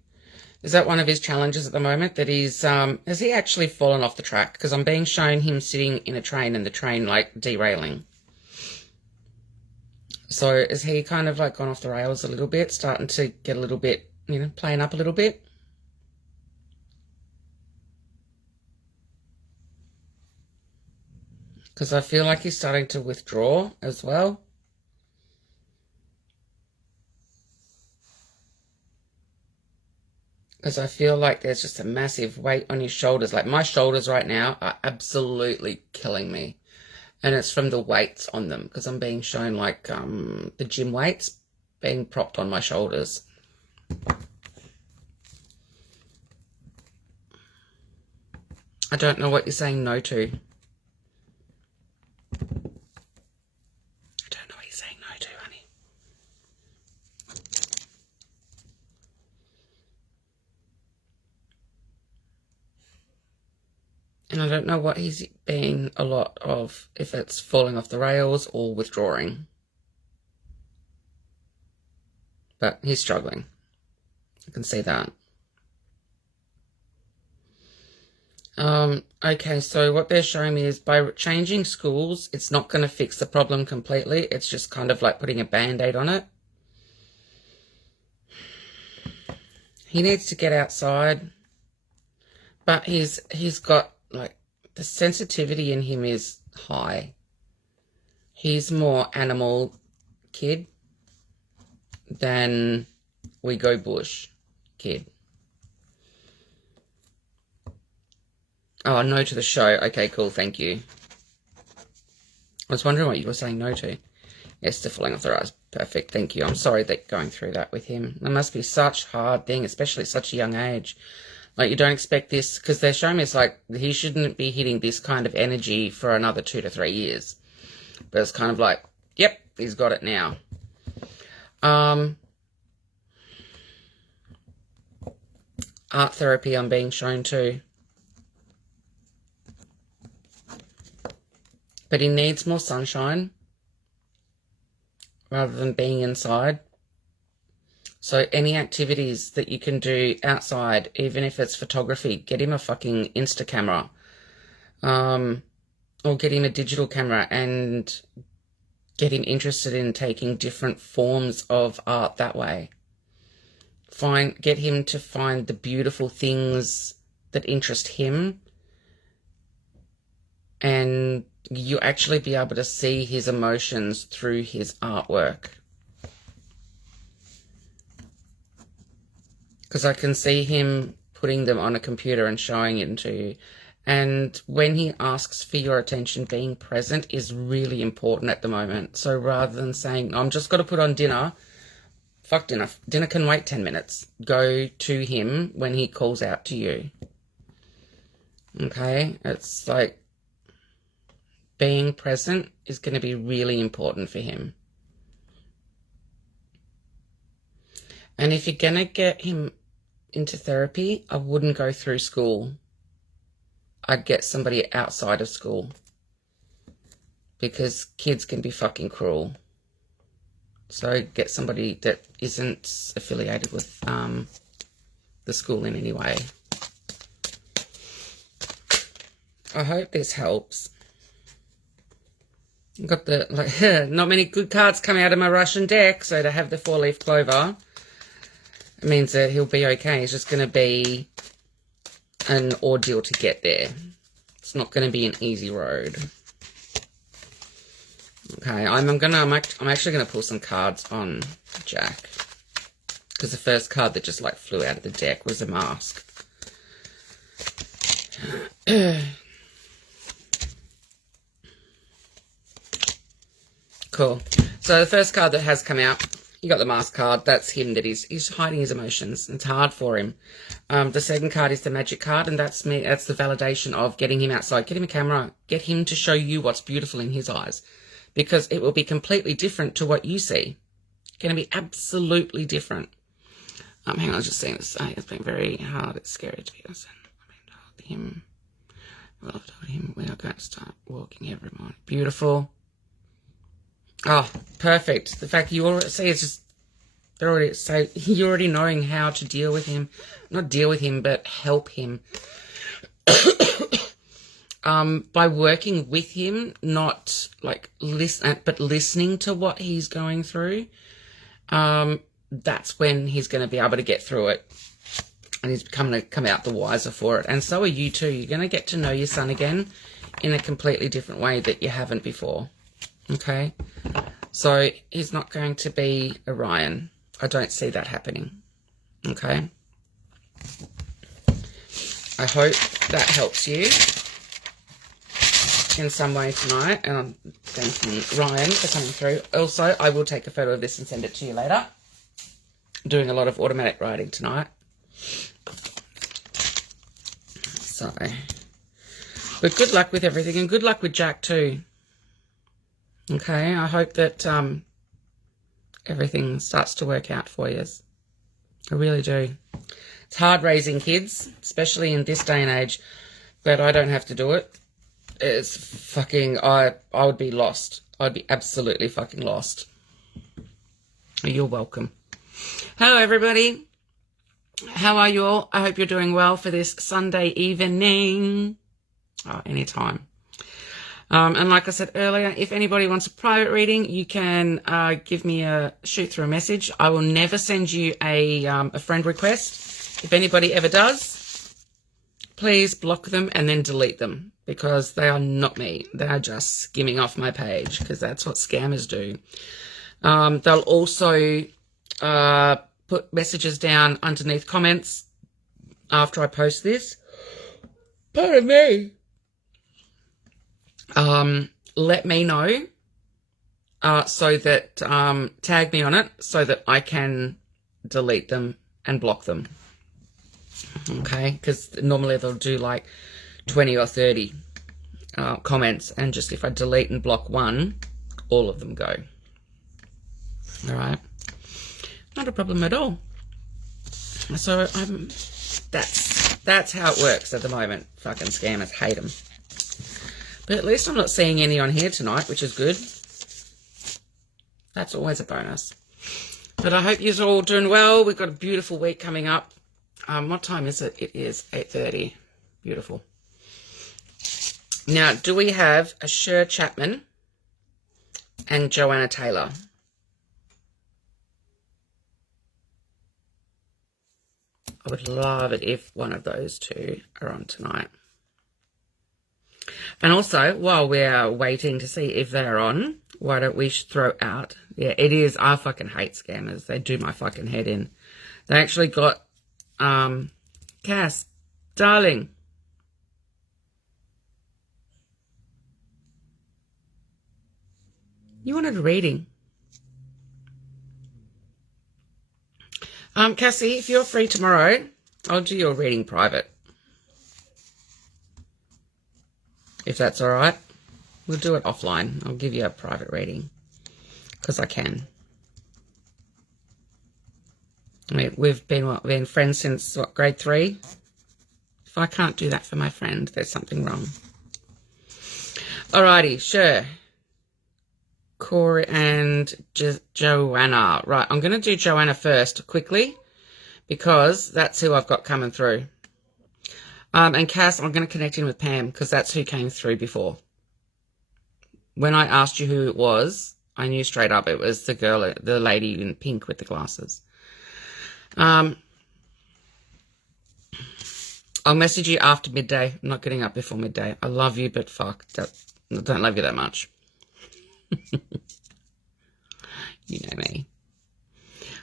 Is that one of his challenges at the moment? That he's, has he actually fallen off the track? Because I'm being shown him sitting in a train and the train, like, derailing. So is he kind of, like, gone off the rails a little bit, starting to get a little bit, you know, playing up a little bit? Because I feel like he's starting to withdraw as well. Because I feel like there's just a massive weight on his shoulders. Like my shoulders right now are absolutely killing me. And it's from the weights on them. Because I'm being shown like the gym weights being propped on my shoulders. I don't know what you're saying no to. And I don't know what he's been a lot of, if it's falling off the rails or withdrawing. But he's struggling. I can see that. Okay, so what they're showing me is by changing schools, it's not going to fix the problem completely. It's just kind of like putting a Band-Aid on it. He needs to get outside. But he's got, like, the sensitivity in him is high. He's more animal kid than we go bush kid. Oh, no to the show. Okay, cool, thank you. I was wondering what you were saying no to. Yes, to falling off the rails. Perfect, thank you. I'm sorry that going through that with him. It must be such a hard thing, especially at such a young age. Like, you don't expect this, because they're showing me it's like he shouldn't be hitting this kind of energy for another 2 to 3 years. But it's kind of like, yep, he's got it now. Art therapy I'm being shown too. But he needs more sunshine rather than being inside. So any activities that you can do outside, even if it's photography, get him a fucking Insta camera. Or get him a digital camera and get him interested in taking different forms of art that way. Get him to find the beautiful things that interest him, and you actually be able to see his emotions through his artwork. Because I can see him putting them on a computer and showing it to you. And when he asks for your attention, being present is really important at the moment. So rather than saying, I'm just got to put on dinner, fuck dinner. Dinner can wait 10 minutes. Go to him when he calls out to you. Okay? It's like being present is going to be really important for him. And if you're going to get him into therapy, I wouldn't go through school. I'd get somebody outside of school, because kids can be fucking cruel. So get somebody that isn't affiliated with the school in any way. I hope this helps. Got the, like, not many good cards come out of my Russian deck, so to have the 4-leaf clover, it means that he'll be okay. It's just going to be an ordeal to get there. It's not going to be an easy road. Okay, I'm actually going to pull some cards on Jack, because the first card that just like flew out of the deck was a mask. Cool. So the first card that has come out, you got the mask card. That's him, that he's hiding his emotions. It's hard for him. The second card is the magic card, and that's me. That's the validation of getting him outside. Get him a camera. Get him to show you what's beautiful in his eyes, because it will be completely different to what you see. It's going to be absolutely different. Hang on, I was just saying this. It's been very hard. It's scary to be honest. I've told him we are going to start walking every morning. Beautiful. Oh, perfect. The fact you already see, it's just, you're already knowing how to deal with him. Not deal with him, but help him. By working with him, not like but listening to what he's going through. That's when he's going to be able to get through it. And he's going to come out the wiser for it. And so are you too. You're going to get to know your son again in a completely different way that you haven't before. Okay? So he's not going to be Orion. I don't see that happening. Okay? I hope that helps you in some way tonight. And I'm thanking Ryan for coming through. Also, I will take a photo of this and send it to you later. I'm doing a lot of automatic writing tonight. So, but good luck with everything, and good luck with Jack too. Okay, I hope that everything starts to work out for you. I really do. It's hard raising kids, especially in this day and age, but I don't have to do it. It's fucking, I would be lost. I'd be absolutely fucking lost. You're welcome. Hello, everybody. How are you all? I hope you're doing well for this Sunday evening. Oh, anytime. And like I said earlier, if anybody wants a private reading, you can shoot through a message. I will never send you a friend request. If anybody ever does, please block them and then delete them, because they are not me. They are just skimming off my page, because that's what scammers do. They'll also put messages down underneath comments after I post this. Pardon me. Let me know, so that, tag me on it so that I can delete them and block them. Okay. Because normally they'll do like 20 or 30, comments, and just if I delete and block one, all of them go. All right. Not a problem at all. So that's how it works at the moment. Fucking scammers, hate them. But at least I'm not seeing any on here tonight, which is good. That's always a bonus. But I hope you're all doing well. We've got a beautiful week coming up. What time is it? It is 8:30. Beautiful. Now, do we have a Cher Chapman and Joanna Taylor? I would love it if one of those two are on tonight. And also, while we're waiting to see if they're on, why don't we throw out... Yeah, it is. I fucking hate scammers. They do my fucking head in. They actually got... Cass, darling. You wanted a reading. Cassie, if you're free tomorrow, I'll do your reading private. If that's all right. We'll do it offline. I'll give you a private reading, because I can. We've been friends since, grade 3? If I can't do that for my friend, there's something wrong. Alrighty, sure. Corey and Joanna. Right, I'm going to do Joanna first quickly, because that's who I've got coming through. And Cass, I'm going to connect in with Pam because that's who came through before. When I asked you who it was, I knew straight up it was the lady in pink with the glasses. I'll message you after midday. I'm not getting up before midday. I love you, but fuck, I don't love you that much. You know me.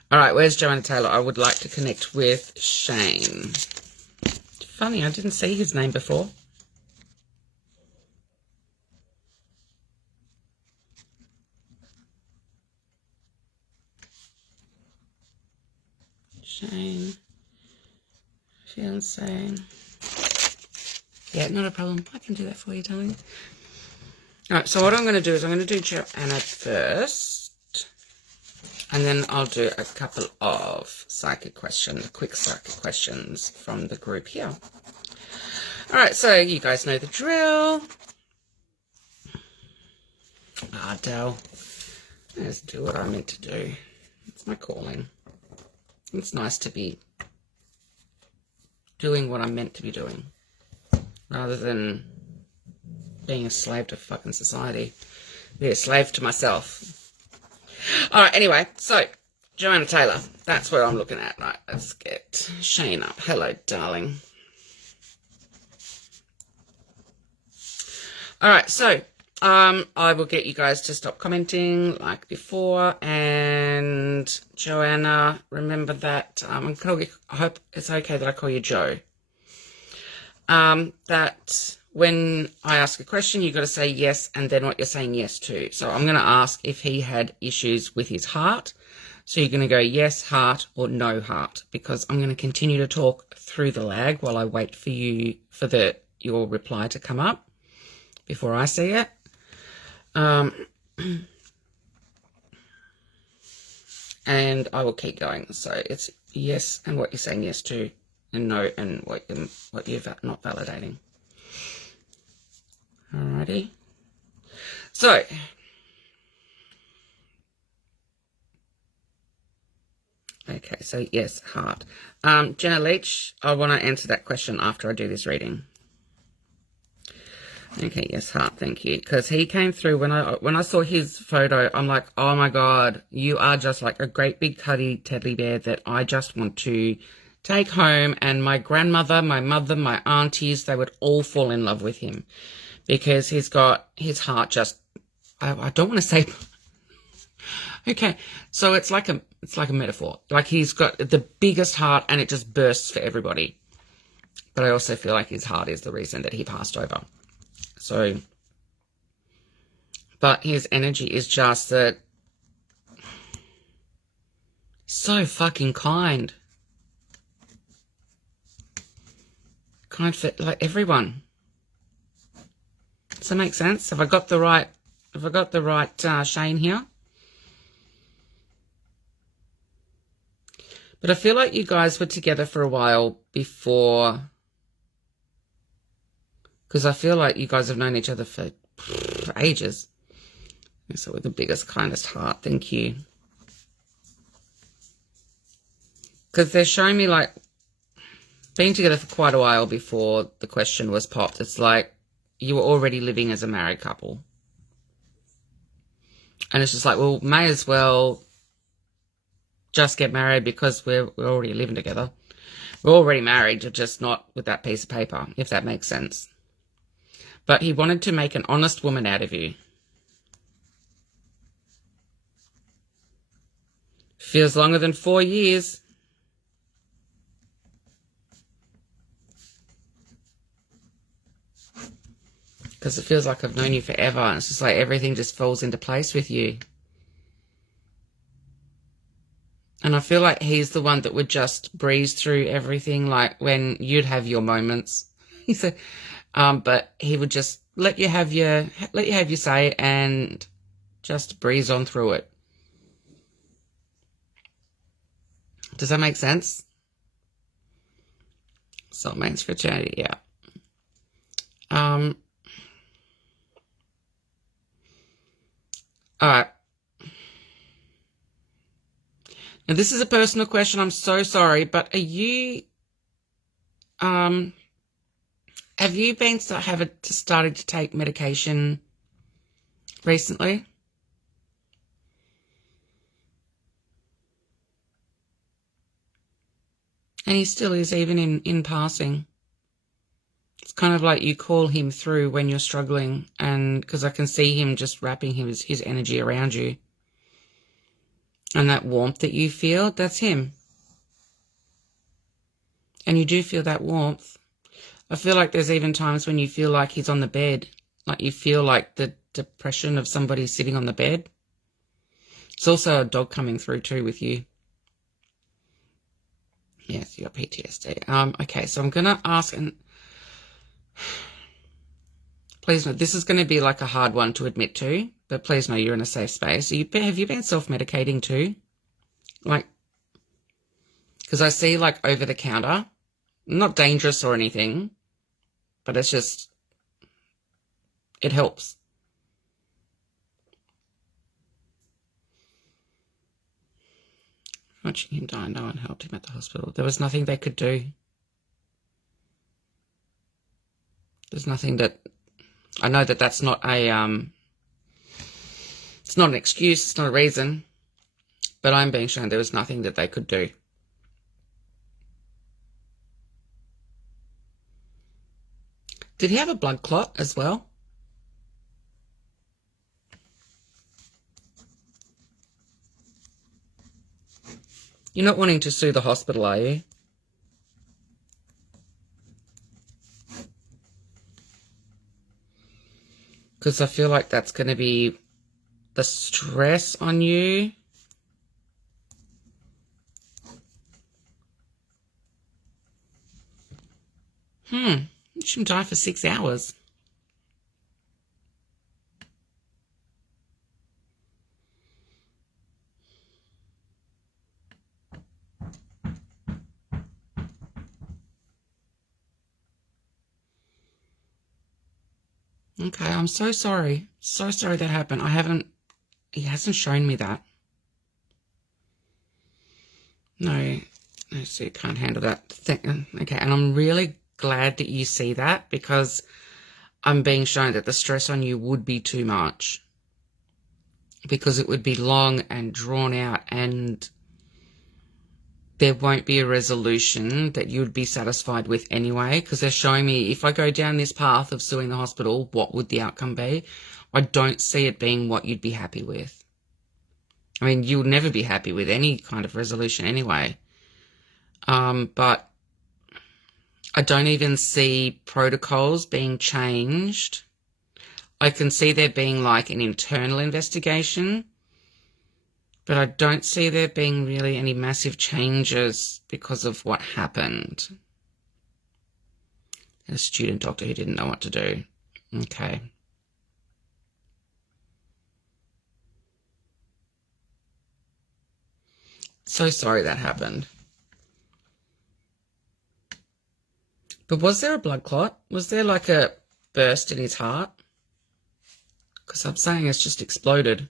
All right, where's Joanna Taylor? I would like to connect with Shane. Funny, I didn't see his name before. Shane. Fiance. Yeah, not a problem. I can do that for you, darling. All right, so what I'm going to do is I'm going to do Joanna first. And then I'll do a couple of psychic questions, quick psychic questions from the group here. All right, so you guys know the drill. Dell. I just do what I'm meant to do. It's my calling. It's nice to be doing what I'm meant to be doing rather than being a slave to fucking society. Be a slave to myself. All right, anyway, so Joanna Taylor, that's what I'm looking at. Right, let's get Shane up. Hello, darling. All right, so I will get you guys to stop commenting like before. And Joanna, remember that I hope it's okay that I call you Joe. That when I ask a question, you've got to say yes and then what you're saying yes to. So I'm going to ask if he had issues with his heart. So you're going to go yes, heart, or no heart, because I'm going to continue to talk through the lag while I wait for you for your reply to come up before I see it. And I will keep going. So it's yes and what you're saying yes to, and no and what you're not validating. Alrighty. So, okay, so yes, heart. Jenna Leach, I want to answer that question after I do this reading. Okay, yes, heart, thank you. Because he came through when I saw his photo, I'm like, oh my God, you are just like a great big cuddly teddy bear that I just want to take home. And my grandmother, my mother, my aunties, they would all fall in love with him. Because he's got his heart just, I don't want to say, okay, so it's like a metaphor. Like he's got the biggest heart and it just bursts for everybody. But I also feel like his heart is the reason that he passed over. So, but his energy is just that so fucking kind. Kind for like everyone. Does that make sense? Have I got the right Shane here? But I feel like you guys were together for a while before, because I feel like you guys have known each other for ages. So with the biggest, kindest heart, thank you. Because they're showing me like being together for quite a while before the question was popped. It's like you were already living as a married couple. And it's just like, well, may as well just get married because we're already living together. We're already married, you're just not with that piece of paper, if that makes sense. But he wanted to make an honest woman out of you. Feels longer than 4 years. Because it feels like I've known you forever. And it's just like everything just falls into place with you. And I feel like he's the one that would just breeze through everything, like when you'd have your moments. He said, but he would just let you have your say and just breeze on through it. Does that make sense? Soulmates fraternity, yeah. All right. Now, this is a personal question. I'm so sorry, but are you, Have you been started to take medication recently? And he still is, even in passing. It's kind of like you call him through when you're struggling, and because I can see him just wrapping his energy around you. And that warmth that you feel, that's him. And you do feel that warmth. I feel like there's even times when you feel like he's on the bed, like you feel like the depression of somebody sitting on the bed. It's also a dog coming through too with you. Yes, you got PTSD. Okay, so I'm going to ask, and please know, this is going to be like a hard one to admit to, but please know you're in a safe space. Have you been self-medicating too? Like, because I see like over the counter, not dangerous or anything, but it's just, it helps. Watching him die, no one helped him at the hospital. There was nothing they could do. There's nothing that, I know that that's not it's not an excuse, it's not a reason, but I'm being shown there was nothing that they could do. Did he have a blood clot as well? You're not wanting to sue the hospital, are you? Because I feel like that's going to be the stress on you. You shouldn't die for 6 hours. Okay, I'm so sorry. So sorry that happened. He hasn't shown me that. No, so you can't handle that thing. Okay, and I'm really glad that you see that, because I'm being shown that the stress on you would be too much, because it would be long and drawn out, and there won't be a resolution that you would be satisfied with anyway, because they're showing me if I go down this path of suing the hospital, what would the outcome be? I don't see it being what you'd be happy with. I mean, you'll never be happy with any kind of resolution anyway. But I don't even see protocols being changed. I can see there being like an internal investigation, but I don't see there being really any massive changes because of what happened. A student doctor who didn't know what to do. Okay. So sorry that happened. But was there a blood clot? Was there like a burst in his heart? Because I'm saying it's just exploded.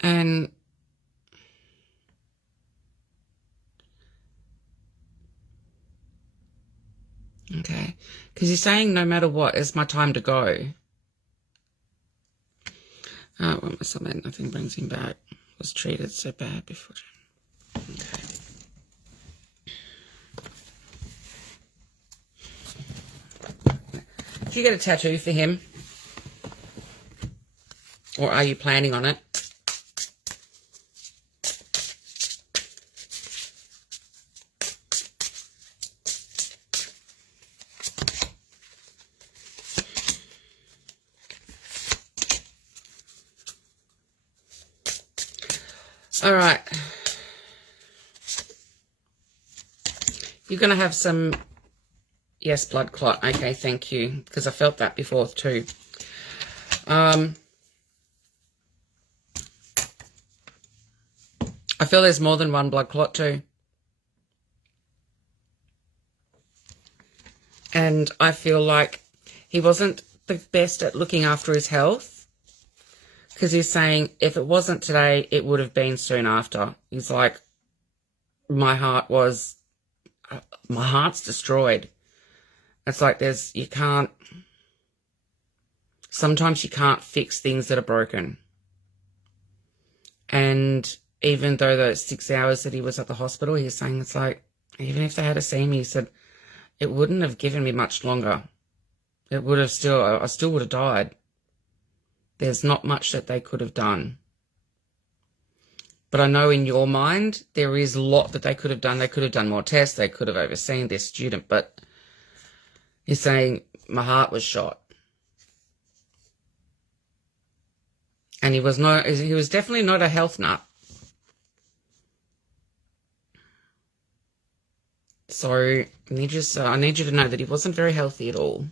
And okay, because he's saying no matter what, it's my time to go. What must I mean? Nothing brings him back. Was treated so bad before. Okay. Did you get a tattoo for him? Or are you planning on it? All right. You're going to have some, yes, blood clot. Okay, thank you. Because I felt that before too. I feel there's more than one blood clot too. And I feel like he wasn't the best at looking after his health. because he's saying if it wasn't today, it would have been soon after. He's like, my heart's destroyed. It's like sometimes you can't fix things that are broken. And even though those 6 hours that he was at the hospital, he's saying it's like, even if they had seen me, he said, it wouldn't have given me much longer. I still would have died. There's not much that they could have done. But I know in your mind, there is a lot that they could have done. They could have done more tests. They could have overseen their student. But he's saying, my heart was shot. And he was definitely not a health nut. So I need you to know that he wasn't very healthy at all.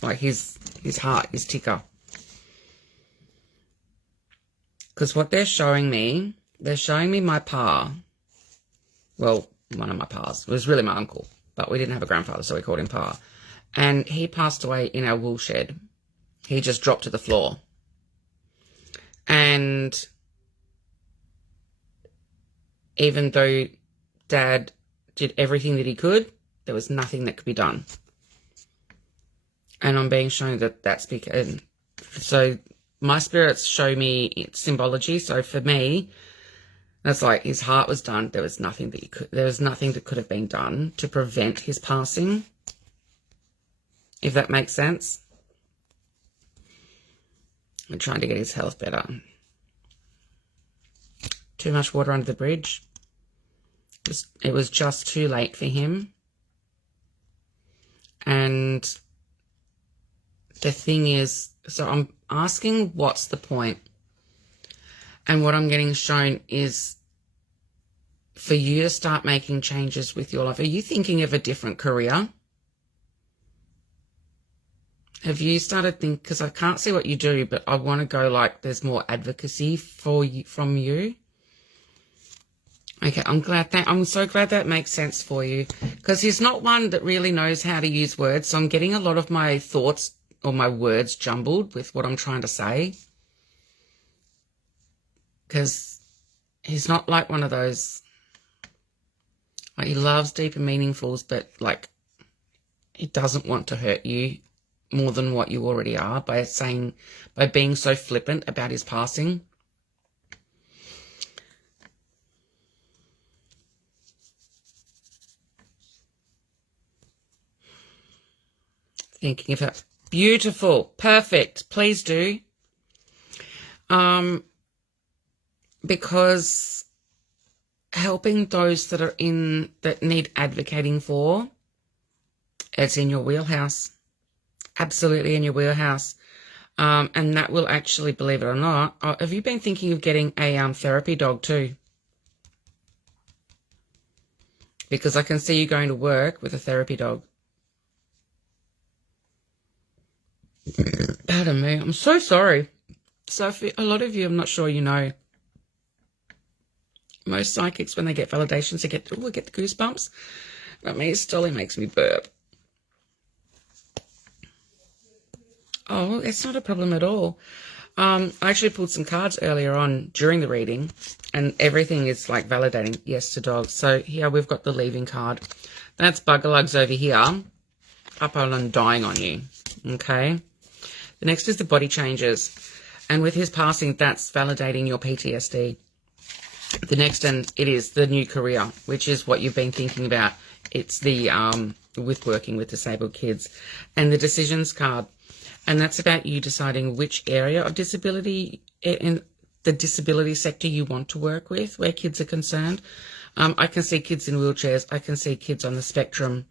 Like his heart, his ticker. Because what they're showing me my pa. Well, one of my pas. It was really my uncle, but we didn't have a grandfather, so we called him pa. And he passed away in our wool shed. He just dropped to the floor. And even though Dad did everything that he could, there was nothing that could be done. And I'm being shown that that's because... So my spirits show me symbology. So for me, that's like his heart was done. There was nothing that could have been done to prevent his passing. If that makes sense. I'm trying to get his health better. Too much water under the bridge. It was just too late for him. And the thing is, so I'm asking what's the point? And what I'm getting shown is for you to start making changes with your life. Are you thinking of a different career? Have you started thinking, because I can't see what you do, but I want to go like there's more advocacy for you, from you. Okay, I'm so glad that makes sense for you, because he's not one that really knows how to use words. So I'm getting a lot of my thoughts or my words jumbled with what I'm trying to say. Because he's not like one of those, like he loves deep and meaningfuls, but like he doesn't want to hurt you more than what you already are by being so flippant about his passing. Thinking of it. Beautiful. Perfect. Please do. Because helping those that need advocating for, it's in your wheelhouse. Absolutely in your wheelhouse. And that will actually, believe it or not, have you been thinking of getting a therapy dog too? Because I can see you going to work with a therapy dog. Pardon me. I'm so sorry. So for a lot of you, I'm not sure you know, most psychics, when they get validations, they get the goosebumps. But me, Stolly makes me burp. Oh, it's not a problem at all. I actually pulled some cards earlier on during the reading, and everything is like validating yes to dogs. So here we've got the leaving card. That's Buggerlugs over here, up on and dying on you. Okay. The next is the body changes. And with his passing, that's validating your PTSD. The next, and it is the new career, which is what you've been thinking about. It's the with working with disabled kids. And the decisions card. And that's about you deciding which area of disability in the disability sector you want to work with, where kids are concerned. I can see kids in wheelchairs. I can see kids on the spectrum.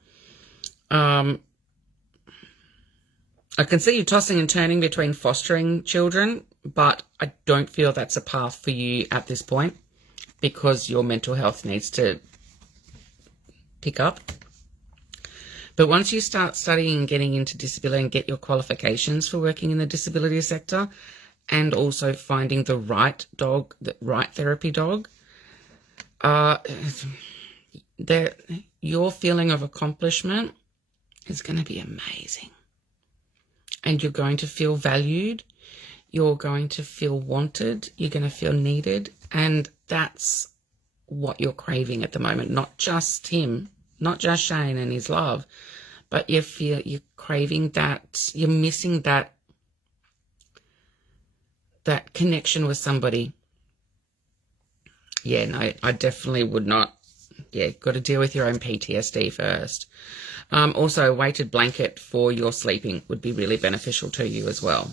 I can see you tossing and turning between fostering children, but I don't feel that's a path for you at this point because your mental health needs to pick up. But once you start studying and getting into disability and get your qualifications for working in the disability sector and also finding the right dog, the right therapy dog, your feeling of accomplishment is going to be amazing. And you're going to feel valued. You're going to feel wanted. You're going to feel needed. And that's what you're craving at the moment. Not just him, not just Shane and his love, but you're craving that, you're missing that connection with somebody. Yeah, no, I definitely would not. Yeah, got to deal with your own PTSD first. Also, a weighted blanket for your sleeping would be really beneficial to you as well.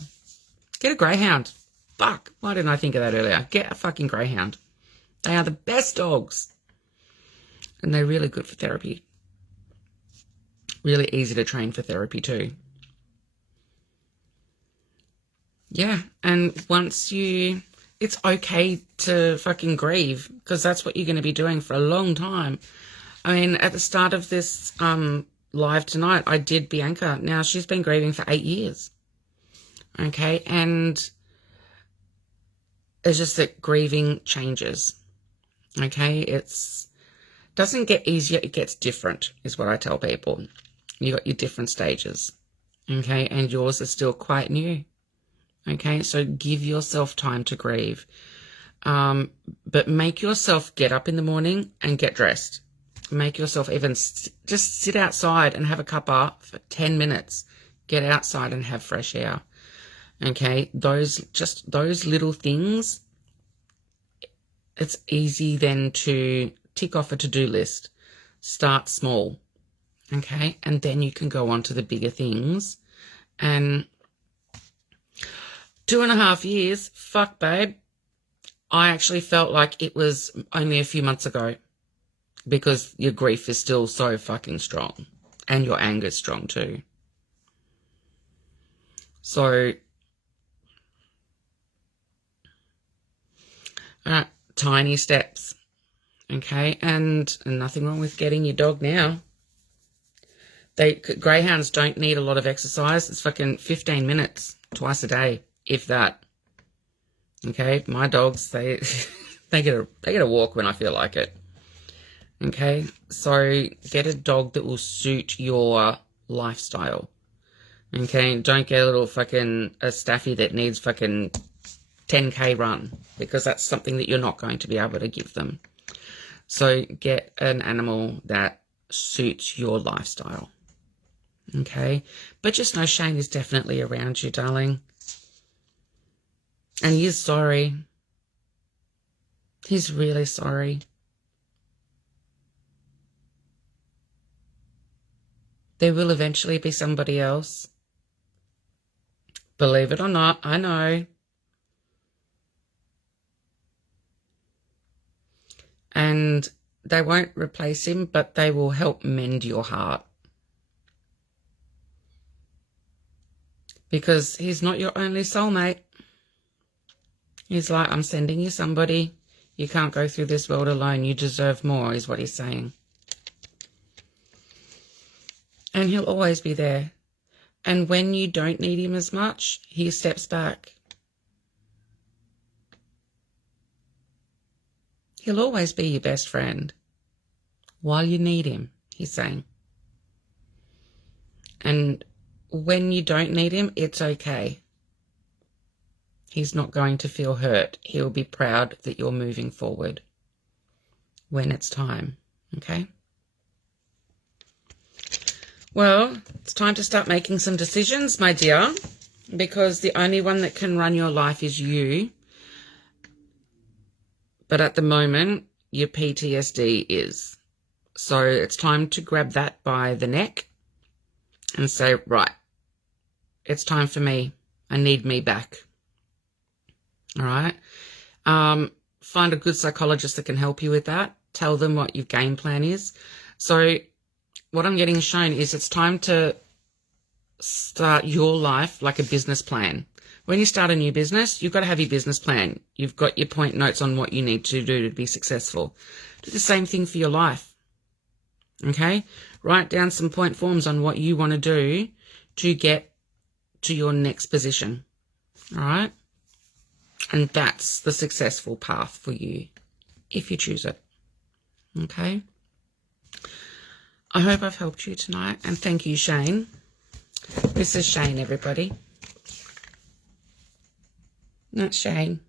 Get a greyhound. Fuck, why didn't I think of that earlier? Get a fucking greyhound. They are the best dogs. And they're really good for therapy. Really easy to train for therapy too. Yeah, and it's okay to fucking grieve, because that's what you're going to be doing for a long time. I mean, at the start of this live tonight, I did Bianca. Now, she's been grieving for 8 years. Okay, and it's just that grieving changes. Okay, doesn't get easier, it gets different, is what I tell people. You got your different stages. Okay, and yours is still quite new. Okay, so give yourself time to grieve. But make yourself get up in the morning and get dressed. Make yourself even just sit outside and have a cuppa for 10 minutes. Get outside and have fresh air. Okay, those little things, it's easy then to tick off a to-do list. Start small. Okay, and then you can go on to the bigger things. And 2.5 years, fuck, babe. I actually felt like it was only a few months ago, because your grief is still so fucking strong, and your anger is strong too. So, tiny steps, okay? And nothing wrong with getting your dog now. Greyhounds don't need a lot of exercise. It's fucking 15 minutes twice a day, if that. Okay, my dogs, they get a walk when I feel like it. Okay, so get a dog that will suit your lifestyle. Okay, don't get a little a staffy that needs fucking 10K run, because that's something that you're not going to be able to give them. So get an animal that suits your lifestyle. Okay, but just know Shane is definitely around you, darling. And he is sorry. He's really sorry. There will eventually be somebody else. Believe it or not, I know. And they won't replace him, but they will help mend your heart. Because he's not your only soulmate. He's like, I'm sending you somebody. You can't go through this world alone. You deserve more, is what he's saying. And he'll always be there. And when you don't need him as much, he steps back. He'll always be your best friend while you need him, he's saying. And when you don't need him, it's okay. He's not going to feel hurt. He'll be proud that you're moving forward when it's time, okay? Well, it's time to start making some decisions, my dear, because the only one that can run your life is you. But at the moment, your PTSD is. So it's time to grab that by the neck and say, right, it's time for me. I need me back. All right? Find a good psychologist that can help you with that. Tell them what your game plan is. So what I'm getting shown is it's time to start your life like a business plan. When you start a new business, you've got to have your business plan. You've got your point notes on what you need to do to be successful. Do the same thing for your life. Okay? Write down some point forms on what you want to do to get to your next position. All right? And that's the successful path for you, if you choose it. Okay? I hope I've helped you tonight, and thank you, Shane. This is Shane, everybody. That's Shane.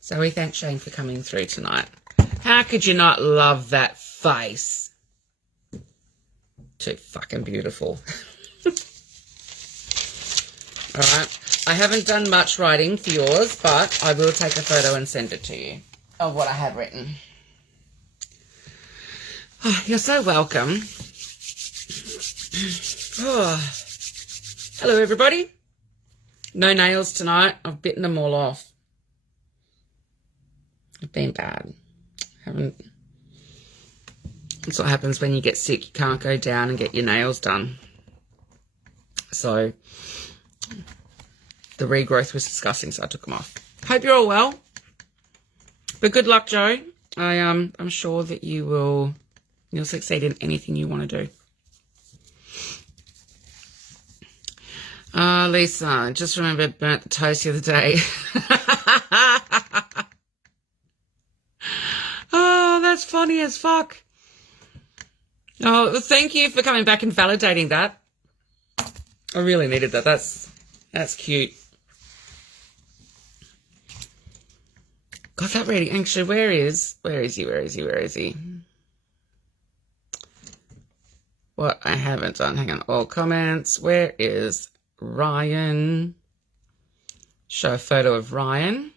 So we thank Shane for coming through tonight. How could you not love that face? Too fucking beautiful. All right. I haven't done much writing for yours, but I will take a photo and send it to you of what I have written. Oh, you're so welcome. Oh. Hello, everybody. No nails tonight. I've bitten them all off. I've been bad. That's what happens when you get sick. You can't go down and get your nails done. So the regrowth was disgusting, so I took them off. Hope you're all well. But good luck, Joe. I'm sure that you'll succeed in anything you want to do. Lisa, just remember burnt the toast the other day. Oh, that's funny as fuck. Oh, thank you for coming back and validating that. I really needed that. That's cute. Got that ready. Actually, where is he? What I haven't done. Hang on. All comments. Where is Ryan? Show a photo of Ryan.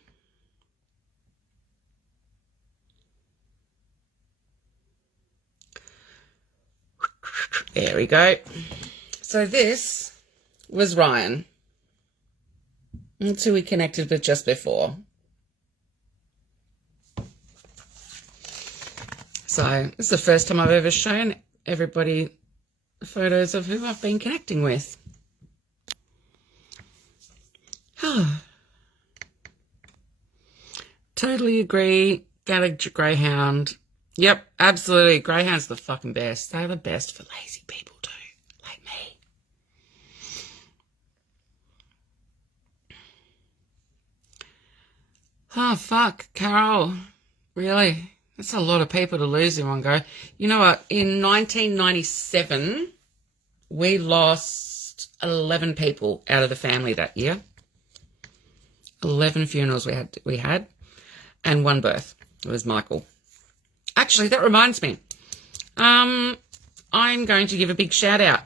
There we go. So this was Ryan. That's who we connected with just before. So this is the first time I've ever shown everybody photos of who I've been connecting with. Totally agree. Get a greyhound. Yep, absolutely. Greyhound's the fucking best. They're the best for lazy people too, like me. Oh, fuck, Carol. Really? That's a lot of people to lose in one go. You know what? In 1997, we lost 11 people out of the family that year. 11 funerals we had, and one birth. It was Michael. Actually, that reminds me. I'm going to give a big shout out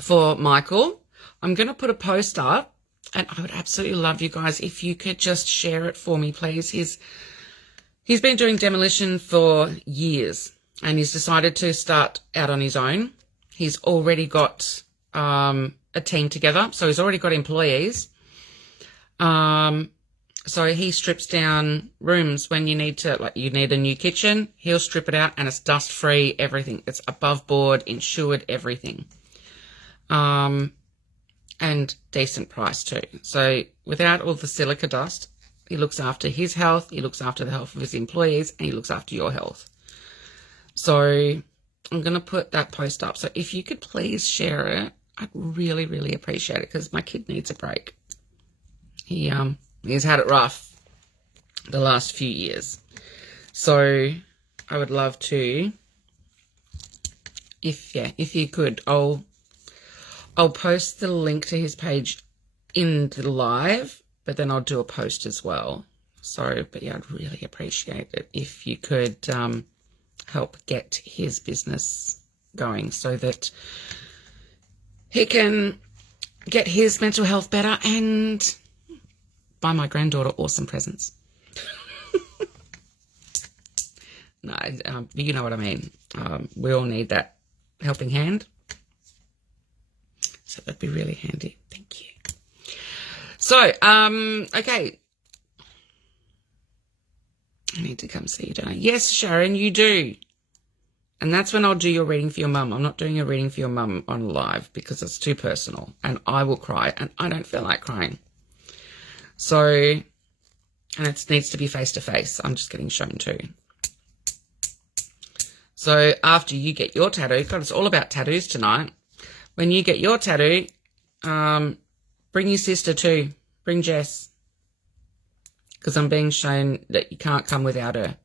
for Michael. I'm going to put a post up, and I would absolutely love you guys if you could just share it for me, please. He's been doing demolition for years, and he's decided to start out on his own. He's already got a team together, so he's already got employees. So he strips down rooms when you need to, like you need a new kitchen, he'll strip it out and it's dust free, everything. It's above board, insured, everything. And decent price too. So without all the silica dust, he looks after his health, he looks after the health of his employees, and he looks after your health. So I'm going to put that post up. So if you could please share it, I'd really, really appreciate it because my kid needs a break. He's had it rough the last few years. So I would love to, if you could, I'll post the link to his page in the live, but then I'll do a post as well. So, but yeah, I'd really appreciate it if you could help get his business going so that he can get his mental health better and buy my granddaughter awesome presents. No, you know what I mean. We all need that helping hand. So that'd be really handy. Thank you. So, okay. I need to come see you, don't I? Yes, Sharon, you do. And that's when I'll do your reading for your mum. I'm not doing a reading for your mum on live because it's too personal and I will cry and I don't feel like crying. So, and it needs to be face to face. I'm just getting shown too. So after you get your tattoo, God, it's all about tattoos tonight. When you get your tattoo, bring your sister too. Bring Jess. Because I'm being shown that you can't come without her.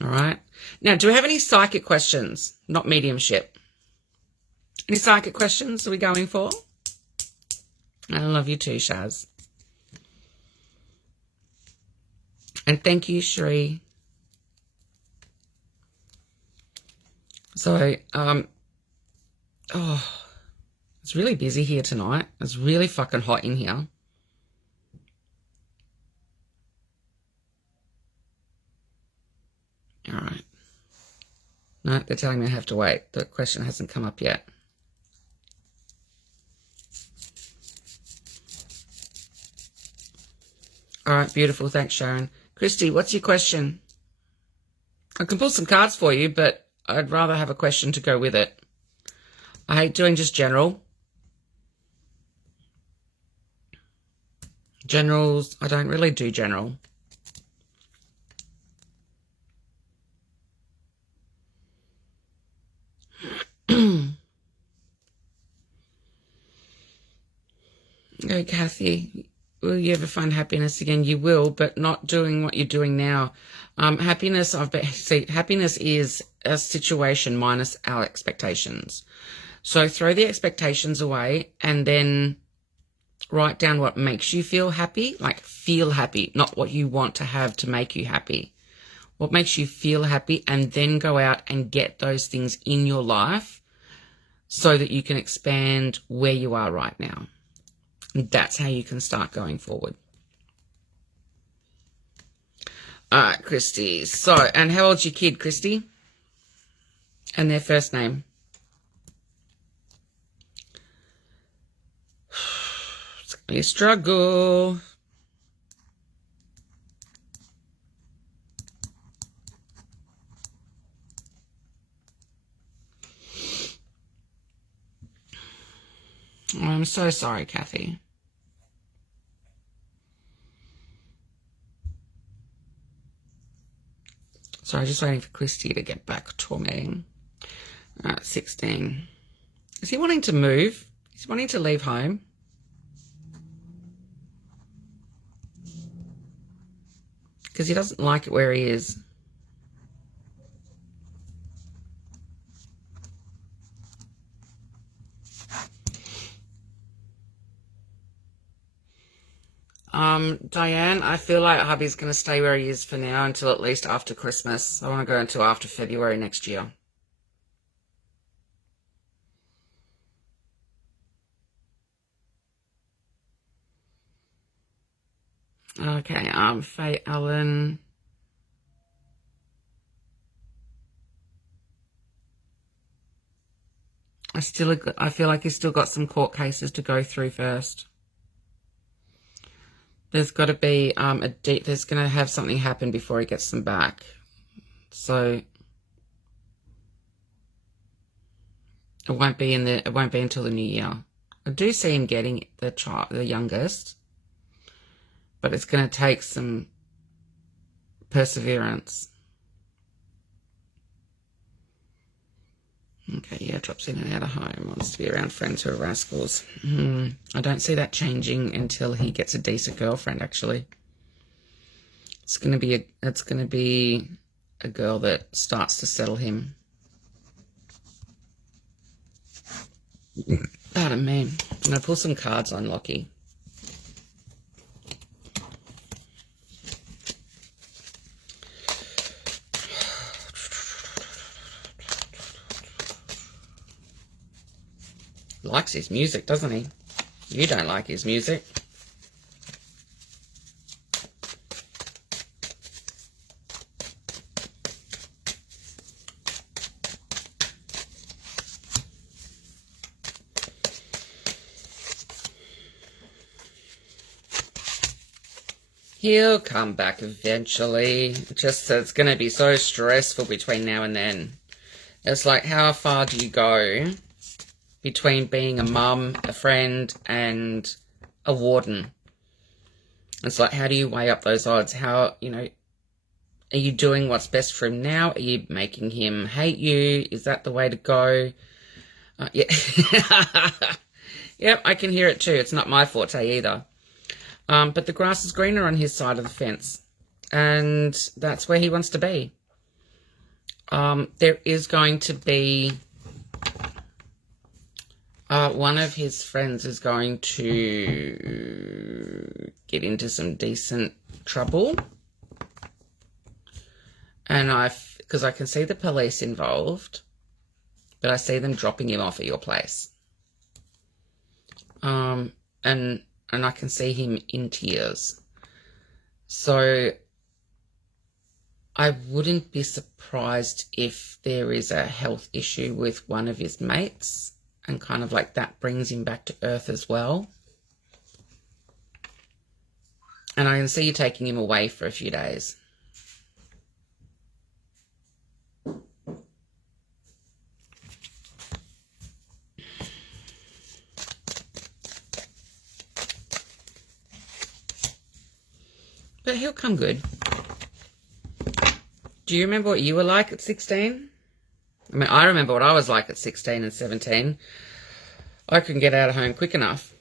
All right. Now, do we have any psychic questions? Not mediumship. Any psychic questions are we going for? I love you too, Shaz. And thank you, Sheree. So, it's really busy here tonight. It's really fucking hot in here. All right. No, they're telling me I have to wait. The question hasn't come up yet. All right, beautiful. Thanks, Sharon. Christy, what's your question? I can pull some cards for you, but I'd rather have a question to go with it. I hate doing just general. Generals, I don't really do general. Oh, Kathy, will you ever find happiness again? You will, but not doing what you're doing now. Happiness is a situation minus our expectations. So throw the expectations away and then write down what makes you feel happy, like feel happy, not what you want to have to make you happy. What makes you feel happy, and then go out and get those things in your life so that you can expand where you are right now. And that's how you can start going forward. All right, Christy. So, and how old's your kid, Christy? And their first name? It's going to be a struggle. Oh, I'm so sorry, Kathy. Sorry, just waiting for Christy to get back to me. 16. Is he wanting to move? Is he wanting to leave home? Because he doesn't like it where he is. Diane, I feel like hubby's going to stay where he is for now until at least after Christmas. I want to go until after February next year. Okay, Faye Allen. I feel like he's still got some court cases to go through first. There's got to be there's going to have something happen before he gets them back. So it won't be until the new year. I do see him getting the youngest, but it's going to take some perseverance. Okay, yeah, drops in and out of home, wants to be around friends who are rascals. I don't see that changing until he gets a decent girlfriend, actually. It's going to be a girl that starts to settle him. Pardon me. I'm going to pull some cards on Lockie. Likes his music, doesn't he? You don't like his music. He'll come back eventually. Just it's going to be so stressful between now and then. It's like, how far do you go between being a mum, a friend, and a warden? It's like, how do you weigh up those odds? How, are you doing what's best for him now? Are you making him hate you? Is that the way to go? Yeah. Yep, I can hear it too. It's not my forte either. But the grass is greener on his side of the fence, and that's where he wants to be. There is going to be One of his friends is going to get into some decent trouble. And because I can see the police involved, but I see them dropping him off at your place. And I can see him in tears. So I wouldn't be surprised if there is a health issue with one of his mates, and kind of like that brings him back to earth as well. And I can see you taking him away for a few days. But he'll come good. Do you remember what you were like at 16? I mean, I remember what I was like at 16 and 17. I couldn't get out of home quick enough.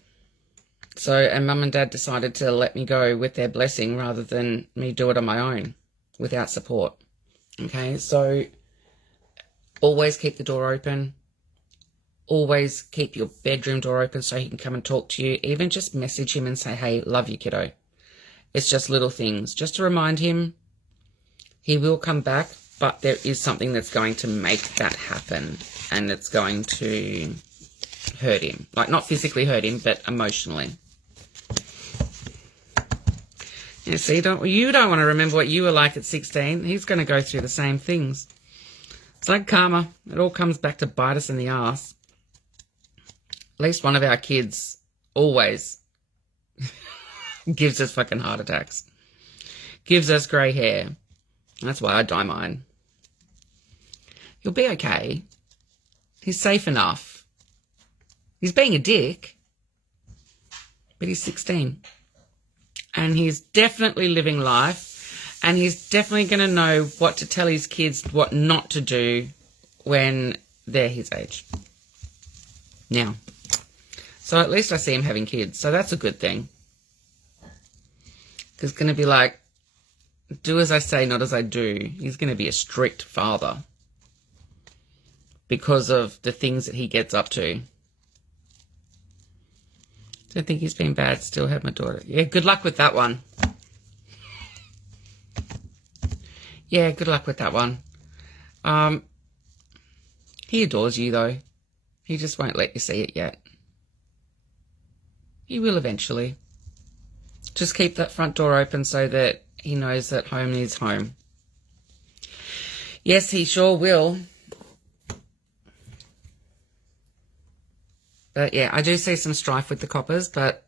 And Mum and Dad decided to let me go with their blessing rather than me do it on my own without support. Okay, so always keep the door open. Always keep your bedroom door open so he can come and talk to you. Even just message him and say, hey, love you, kiddo. It's just little things. Just to remind him he will come back, but there is something that's going to make that happen, and it's going to hurt him. Like, not physically hurt him, but emotionally. Yeah, see, you don't want to remember what you were like at 16. He's going to go through the same things. It's like karma. It all comes back to bite us in the ass. At least one of our kids always gives us fucking heart attacks. Gives us grey hair. That's why I dye mine. He'll be okay. He's safe enough. He's being a dick. But he's 16. And he's definitely living life. And he's definitely going to know what to tell his kids, what not to do when they're his age. Now. So at least I see him having kids. So that's a good thing. Because it's going to be like, do as I say, not as I do. He's going to be a strict father because of the things that he gets up to. Don't think he's been bad. Still have my daughter. Yeah, good luck with that one. Yeah, good luck with that one. He adores you, though. He just won't let you see it yet. He will eventually. Just keep that front door open so that he knows that home is home. Yes, he sure will. But yeah, I do see some strife with the coppers, but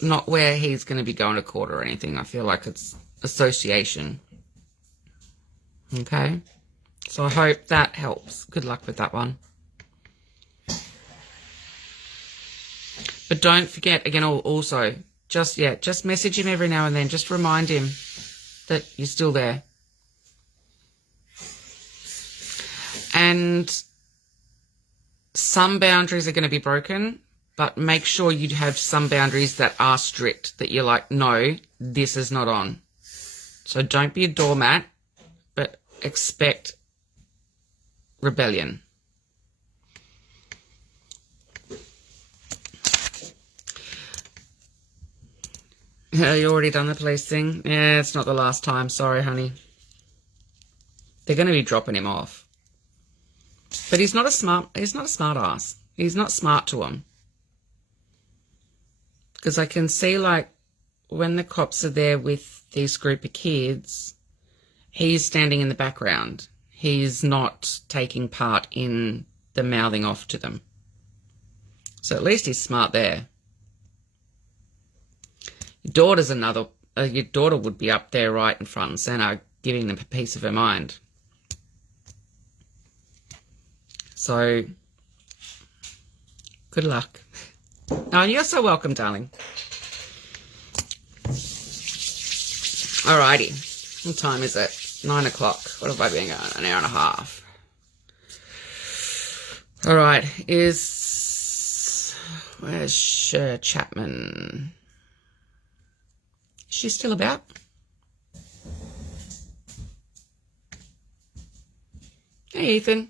not where he's going to be going to court or anything. I feel like it's association. Okay? So I hope that helps. Good luck with that one. But don't forget, again, also, just message him every now and then. Just remind him that you're still there. And some boundaries are going to be broken, but make sure you have some boundaries that are strict, that you're like, no, this is not on. So don't be a doormat, but expect rebellion. You already done the police thing? Yeah, it's not the last time. Sorry, honey. They're going to be dropping him off. But he's not a smart ass. He's not smart to him. Because I can see, like, when the cops are there with this group of kids, he's standing in the background. He's not taking part in the mouthing off to them. So at least he's smart there. Your daughter would be up there right in front and center, giving them a piece of her mind. So, good luck. Oh, you're so welcome, darling. Alrighty. What time is it? 9 o'clock. What have I been going? An hour and a half. Alright, where's Chapman? Is she still about? Hey, Ethan.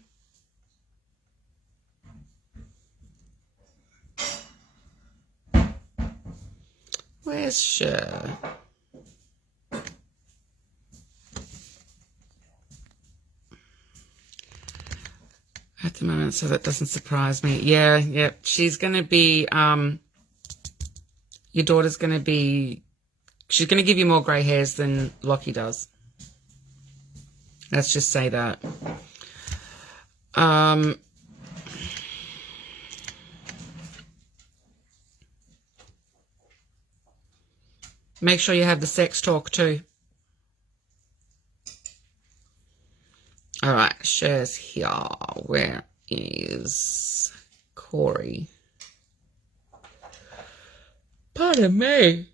Where's Cher? At the moment, so that doesn't surprise me. Yeah. She's going to be, your daughter's going to be, she's going to give you more grey hairs than Lockie does. Let's just say that. Make sure you have the sex talk too. All right, Cher's here. Where is Corey? Pardon me.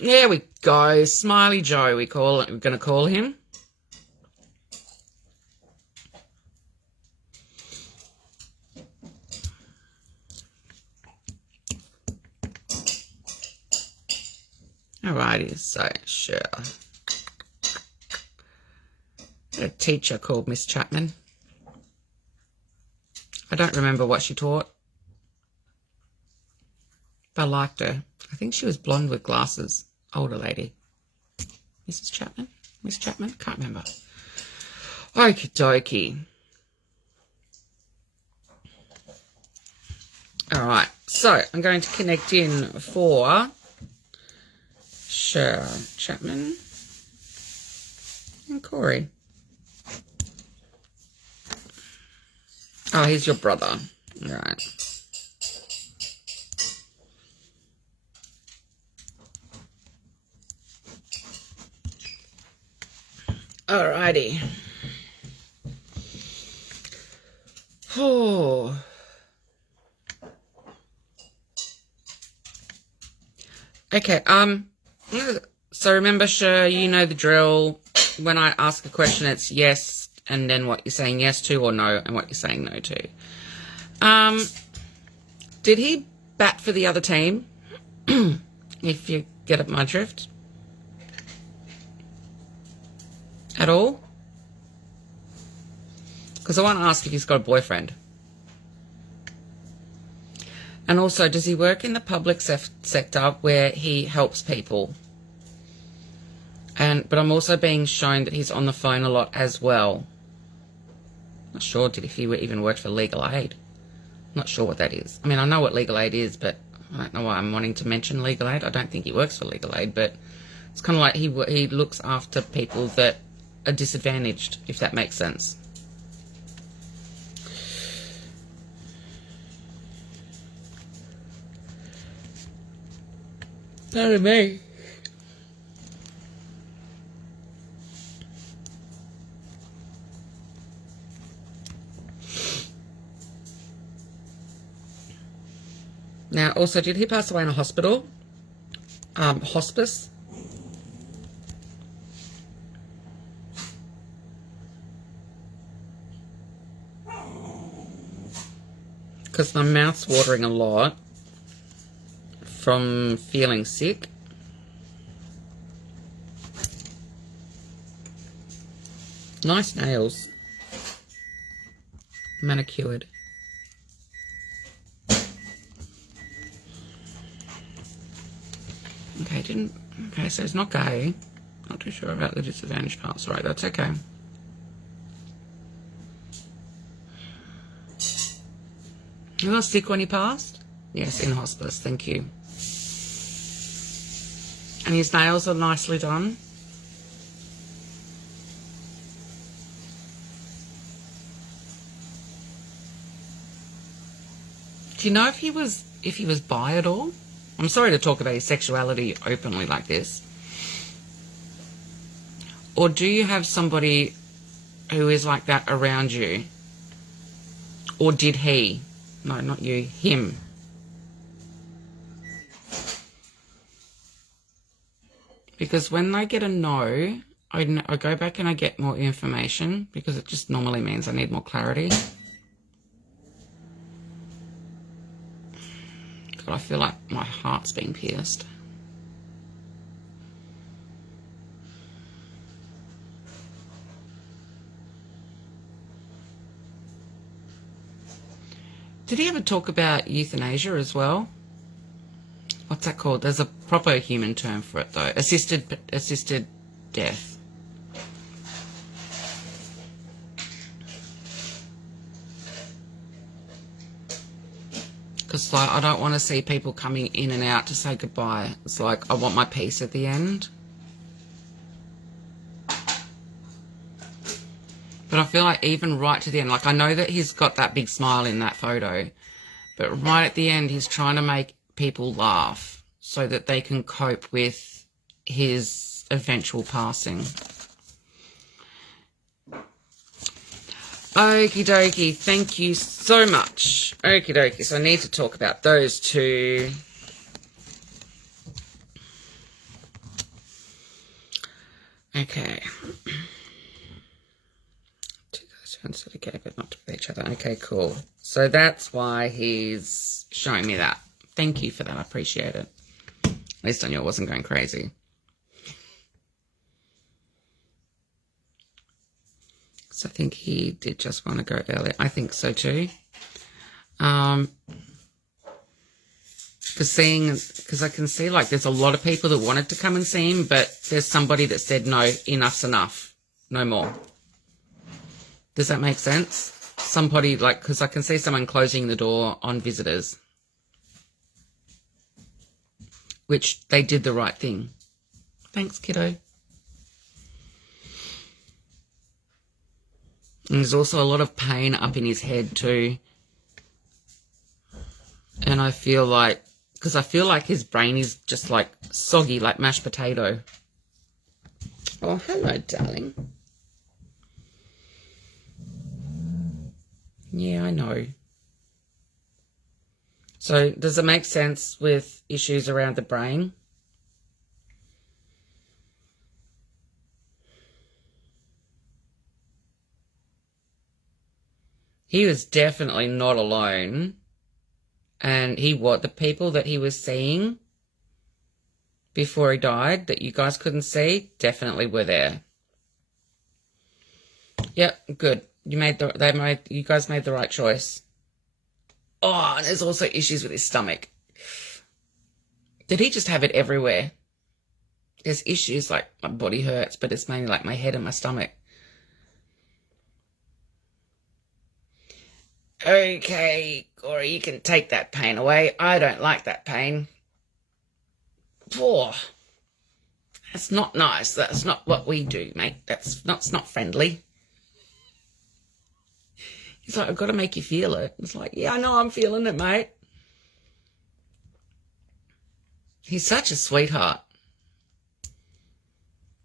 There we go. Smiley Joe, we're going to call him. Alrighty, so Cher. A teacher called Miss Chapman. I don't remember what she taught, but I liked her. I think she was blonde with glasses. Older lady. Mrs. Chapman? Miss Chapman? Can't remember. Okie dokie. Alright, so I'm going to connect in for Cher Chapman and Corey. Oh, he's your brother. All right. Alrighty. Oh. Okay, so remember, Cher, you know the drill. When I ask a question, it's yes, and then what you're saying yes to, or no, and what you're saying no to. Did he bat for the other team? If you get up my drift? At all? Because I want to ask if he's got a boyfriend. And also, does he work in the public sector where he helps people? But I'm also being shown that he's on the phone a lot as well. Not sure if he even worked for legal aid. Not sure what that is. I mean, I know what legal aid is, but I don't know why I'm wanting to mention legal aid. I don't think he works for legal aid, but it's kind of like he looks after people that are disadvantaged, if that makes sense. Pardon me. Now, also, did he pass away in a hospital? Hospice? Because my mouth's watering a lot from feeling sick. Nice nails. Manicured. Okay, so it's not gay. Not too sure about the disadvantaged parts. Right, that's okay. You got sick when he passed? Yes, in hospice, thank you. And his nails are nicely done. Do you know if he was bi at all? I'm sorry to talk about his sexuality openly like this. Or do you have somebody who is like that around you? Or did he? No, not you. Him. Because when I get a no, I go back and I get more information because it just normally means I need more clarity. But I feel like my heart's being pierced. Did he ever talk about euthanasia as well? What's that called? There's a proper human term for it though. Assisted death. Because like I don't want to see people coming in and out to say goodbye. It's like I want my peace at the end. But I feel like even right to the end, like I know that he's got that big smile in that photo, but right at the end he's trying to make people laugh so that they can cope with his eventual passing. Okie dokie, thank you so much. Okie dokie, so I need to talk about those two. Okay. Instead of gay, but not with each other. Okay, cool. So that's why he's showing me that. Thank you for that. I appreciate it. At least I knew I wasn't going crazy. So I think he did just want to go earlier. I think so too. Because I can see like there's a lot of people that wanted to come and see him, but there's somebody that said no, enough's enough, no more. Does that make sense? Somebody, like, because I can see someone closing the door on visitors. Which they did the right thing. Thanks, kiddo. And there's also a lot of pain up in his head too. And I feel like, because I feel like his brain is just like soggy, like mashed potato. Oh, hello, darling. Yeah, I know. So does it make sense with issues around the brain? He was definitely not alone. And the people that he was seeing before he died that you guys couldn't see definitely were there. Yep, good. You guys made the right choice. Oh, and there's also issues with his stomach. Did he just have it everywhere? There's issues like my body hurts, but it's mainly like my head and my stomach. Okay, Corey, you can take that pain away. I don't like that pain. Poor. That's not nice. That's not what we do, mate. It's not friendly. He's like, I've got to make you feel it. It's like, yeah, I know I'm feeling it, mate. He's such a sweetheart.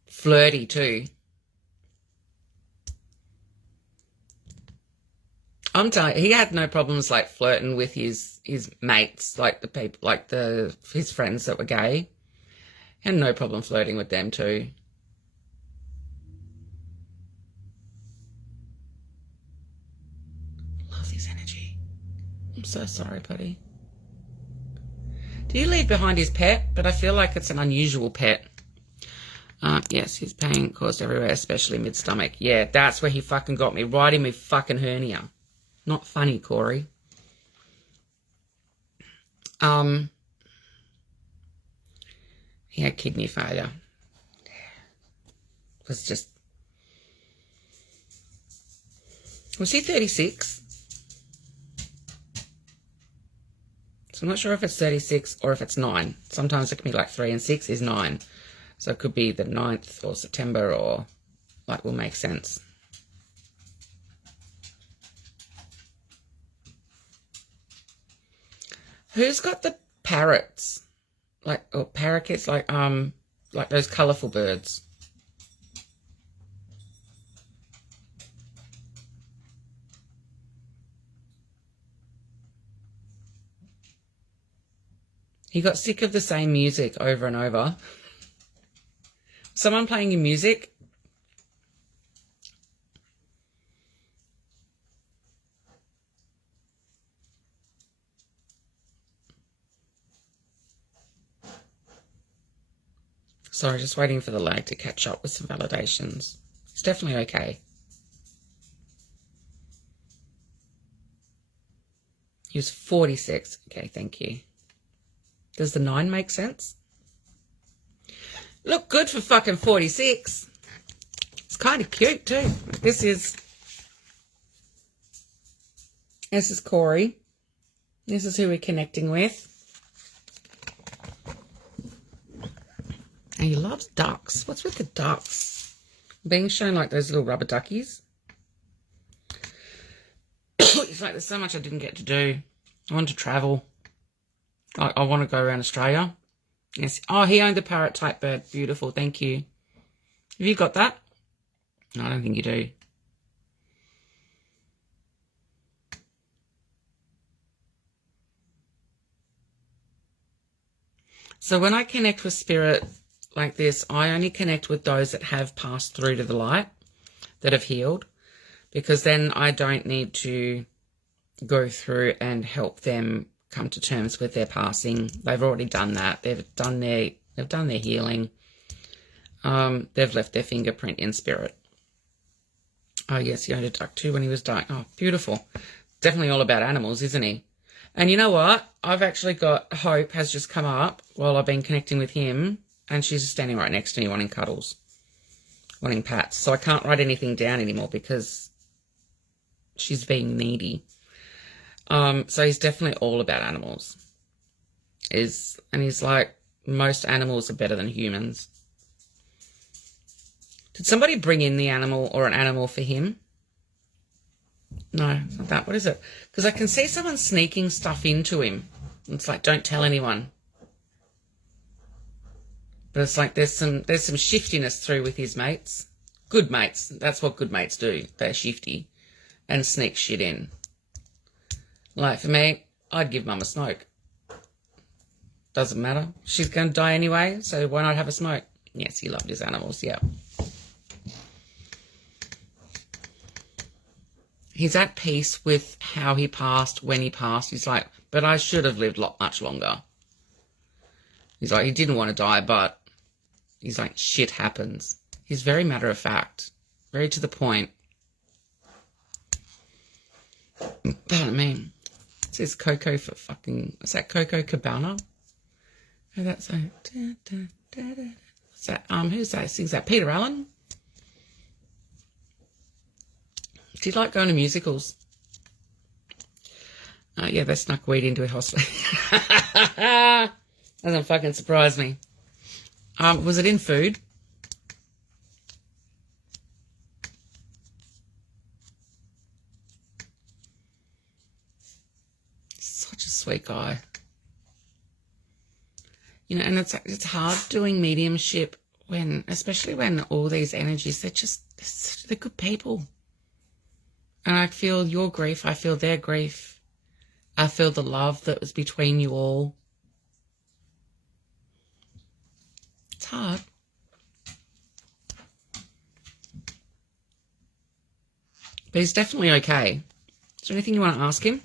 Flirty too. I'm telling you, he had no problems like flirting with his mates, like the people, like his friends that were gay. He had no problem flirting with them too. Love his energy. I'm so sorry, buddy. Do you leave behind his pet? But I feel like it's an unusual pet. Yes, his pain caused everywhere, especially mid-stomach. Yeah, that's where he fucking got me, right in my fucking hernia. Not funny, Corey. He had kidney failure. It was just... Was he 36? So I'm not sure if it's 36 or if it's 9. Sometimes it can be like 3 and 6 is 9. So it could be the 9th or September or like will make sense. Who's got the parrots? Like, or parakeets, like those colourful birds. He got sick of the same music over and over. Someone playing your music. Sorry, just waiting for the lag to catch up with some validations. It's definitely okay. He was 46. Okay, thank you. Does the 9 make sense? Look good for fucking 46. It's kind of cute too. This is Corey. This is who we're connecting with. And he loves ducks. What's with the ducks? Being shown like those little rubber duckies. It's like there's so much I didn't get to do. I want to travel. I want to go around Australia. Yes. Oh, he owned the parrot type bird. Beautiful. Thank you. Have you got that? No, I don't think you do. So when I connect with spirit like this, I only connect with those that have passed through to the light, that have healed, because then I don't need to go through and help them come to terms with their passing. They've already done that. They've done their healing. They've left their fingerprint in spirit. Oh yes, he owned a duck too when he was dying. Oh, beautiful. Definitely all about animals, isn't he? And you know what? I've actually got Hope has just come up while I've been connecting with him, and she's just standing right next to me wanting cuddles, wanting pats. So I can't write anything down anymore because she's being needy. So he's definitely all about animals. And he's like, most animals are better than humans. Did somebody bring in the animal or an animal for him? No, it's not that. What is it? Because I can see someone sneaking stuff into him. It's like, don't tell anyone. But it's like there's some shiftiness through with his mates. Good mates. That's what good mates do. They're shifty and sneak shit in. Like for me, I'd give Mum a smoke. Doesn't matter. She's going to die anyway, so why not have a smoke? Yes, he loved his animals, yeah. He's at peace with how he passed, when he passed. He's like, but I should have lived much longer. He's like, he didn't want to die, but he's like, shit happens. He's very matter of fact, very to the point. Pardon me. It says Coco for fucking, is that Coco Cabana? Oh, that's a, what's that? Who's that? Sings that? Peter Allen? Do you like going to musicals? Yeah, they snuck weed into a hospital. Doesn't fucking surprise me. Was it in food? Such a sweet guy. You know, and it's hard doing mediumship especially when all these energies, they're good people. And I feel your grief, I feel their grief. I feel the love that was between you all. It's hard. But he's definitely okay. Is there anything you want to ask him?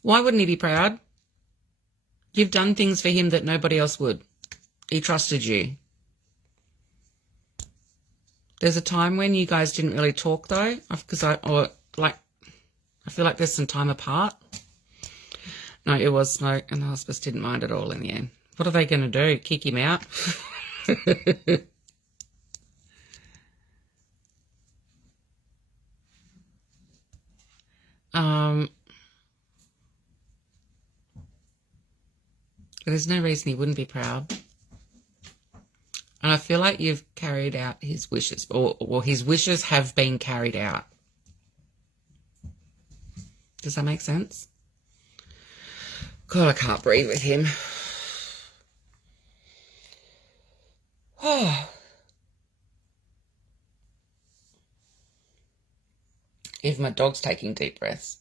Why wouldn't he be proud? You've done things for him that nobody else would. He trusted you. There's a time when you guys didn't really talk though, because I feel like there's some time apart. No, it was smoke, and the hospice didn't mind at all in the end. What are they going to do? Kick him out? There's no reason he wouldn't be proud. And I feel like you've carried out his wishes, or his wishes have been carried out. Does that make sense? God, I can't breathe with him. Oh. Even my dog's taking deep breaths.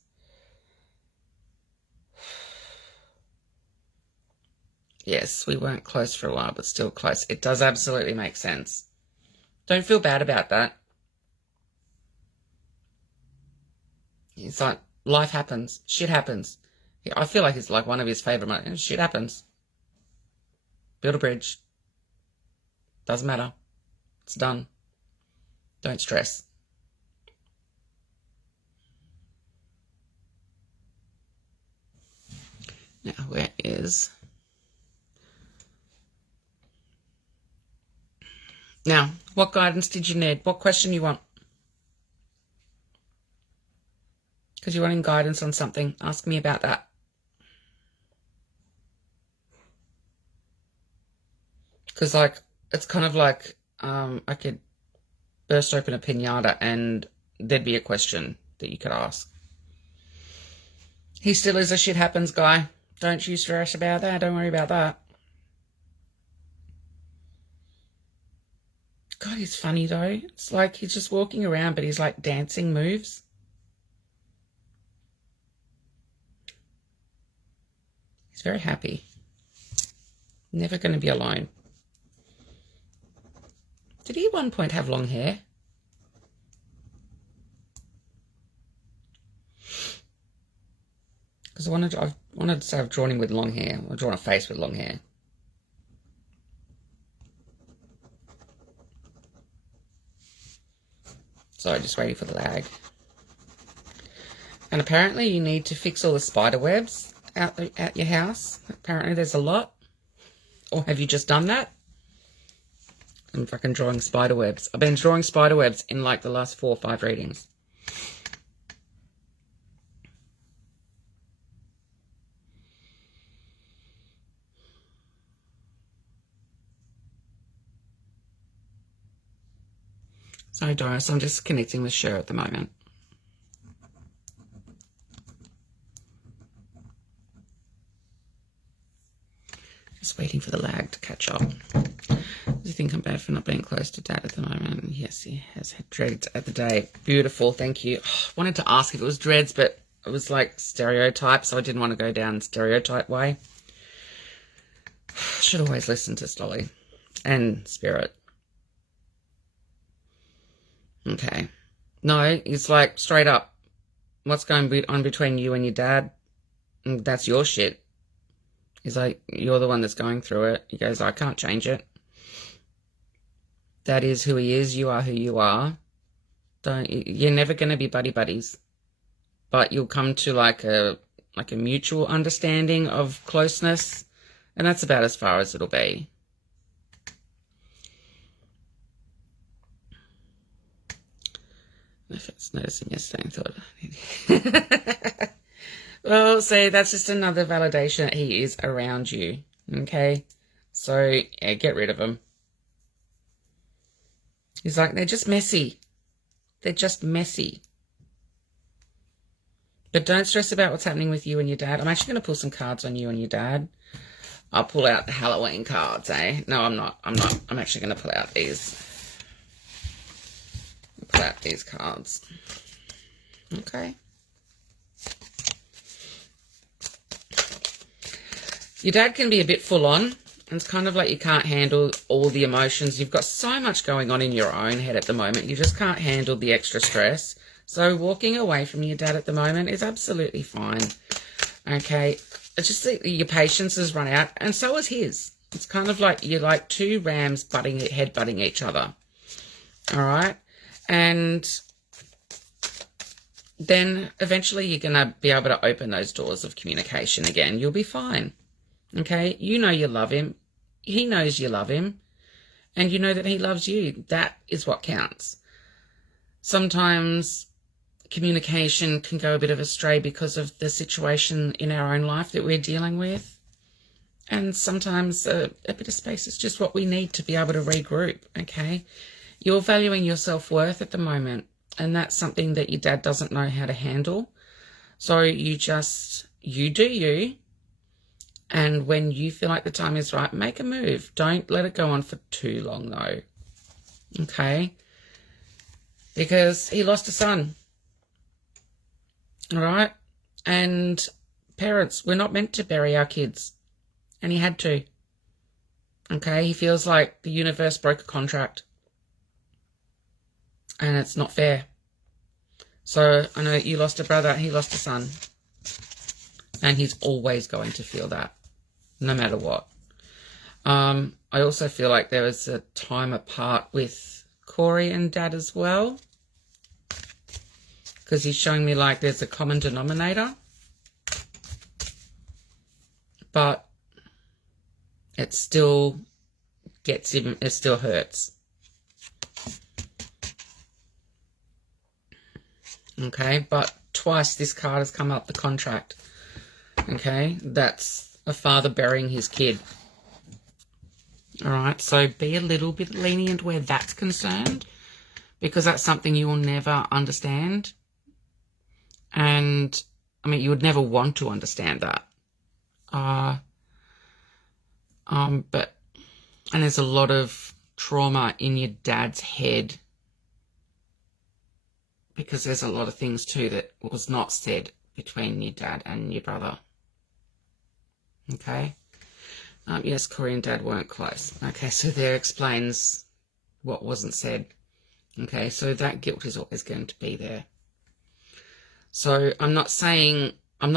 Yes, we weren't close for a while, but still close. It does absolutely make sense. Don't feel bad about that. It's like, life happens. Shit happens. I feel like it's like one of his favourite. Shit happens. Build a bridge. Doesn't matter. It's done. Don't stress. Now, where is... Now, what guidance did you need? What question you want? Because you're wanting guidance on something. Ask me about that. Because, like, it's kind of like I could burst open a pinata and there'd be a question that you could ask. He still is a shit happens guy. Don't you stress about that. Don't worry about that. God, he's funny, though. It's like he's just walking around, but he's like dancing moves. He's very happy. Never going to be alone. Did he at one point have long hair? Because I wanted to say I've drawn him with long hair. I've drawn a face with long hair. Sorry, just waiting for the lag. And apparently you need to fix all the spider webs at your house. Apparently there's a lot. Or have you just done that? I'm fucking drawing spider webs. I've been drawing spider webs in like the last 4 or 5 readings. Sorry, Doris, I'm just connecting with Cher at the moment. Just waiting for the lag to catch up. Do you think I'm bad for not being close to Dad at the moment? Yes, he has had dreads at the day. Beautiful, thank you. I wanted to ask if it was dreads, but it was like stereotype, so I didn't want to go down the stereotype way. Should always listen to Stolly and Spirit. Okay. No, it's like straight up. What's going on between you and your dad? That's your shit. He's like, you're the one that's going through it. He goes, I can't change it. That is who he is. You are who you are. You're never going to be buddy buddies, but you'll come to like a mutual understanding of closeness, and that's about as far as it'll be. If it's noticing yesterday, I thought. Well, see, that's just another validation that he is around you. Okay, so yeah, get rid of him. He's like, they're just messy. They're just messy. But don't stress about what's happening with you and your dad. I'm actually going to pull some cards on you and your dad. I'll pull out the Halloween cards, eh? No, I'm not. I'm actually going to pull out these. Pull out these cards. Okay. Your dad can be a bit full on. It's kind of like you can't handle all the emotions. You've got so much going on in your own head at the moment. You just can't handle the extra stress. So walking away from your dad at the moment is absolutely fine. Okay. It's just that your patience has run out, and so is his. It's kind of like you're like 2 rams head-butting each other. All right? And then eventually you're going to be able to open those doors of communication again. You'll be fine. Okay? You know you love him. He knows you love him. And you know that he loves you. That is what counts. Sometimes communication can go a bit of astray because of the situation in our own life that we're dealing with. And sometimes a bit of space is just what we need to be able to regroup, okay? You're valuing your self-worth at the moment, and that's something that your dad doesn't know how to handle. So you do you, and when you feel like the time is right, make a move. Don't let it go on for too long, though, okay? Because he lost a son. All right? And parents, we're not meant to bury our kids. And he had to. Okay? He feels like the universe broke a contract. And it's not fair. So I know you lost a brother, he lost a son. And he's always going to feel that, no matter what. I also feel like there was a time apart with Corey and Dad as well. Because he's showing me like there's a common denominator. but it still gets him, it still hurts. Okay, but twice this card has come up, the contract. Okay, that's a father burying his kid. All right, so be a little bit lenient where that's concerned, because that's something you will never understand. And, I mean, you would never want to understand that. And there's a lot of trauma in your dad's head, because there's a lot of things too that was not said between your dad and your brother. Okay? Yes, Corey and Dad weren't close. Okay, so there explains what wasn't said. Okay, so that guilt is always going to be there. So I'm not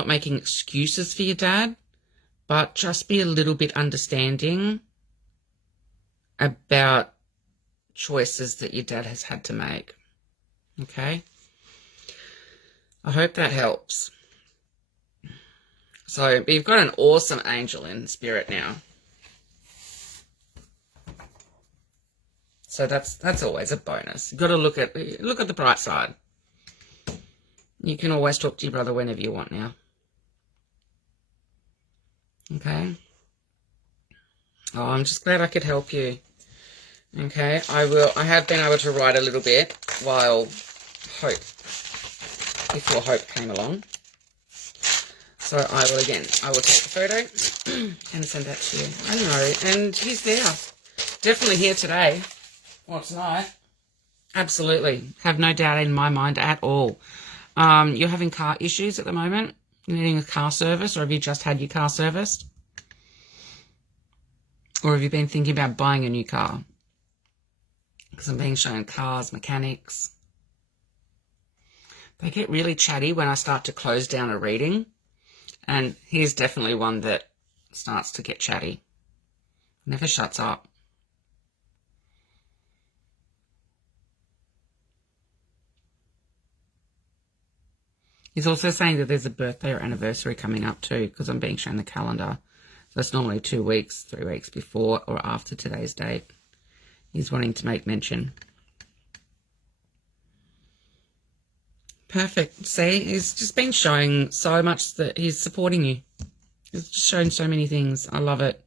making excuses for your dad, but just be a little bit understanding about choices that your dad has had to make. Okay? I hope that helps. So you've got an awesome angel in spirit now. So that's always a bonus. You've got to look at the bright side. You can always talk to your brother whenever you want now. Okay? Oh, I'm just glad I could help you. Okay, I have been able to write a little bit while before Hope came along. So I will take the photo and send that to you. I know, and he's there. Definitely here today. Or tonight. Absolutely. Have no doubt in my mind at all. You're having car issues at the moment? You're needing a car service, or have you just had your car serviced? Or have you been thinking about buying a new car? Because I'm being shown cars, mechanics. They get really chatty when I start to close down a reading. And here's definitely one that starts to get chatty. Never shuts up. He's also saying that there's a birthday or anniversary coming up too, because I'm being shown the calendar. So it's normally 2 weeks, 3 weeks before or after today's date. He's wanting to make mention. Perfect. See, he's just been showing so much that he's supporting you. He's just shown so many things. I love it.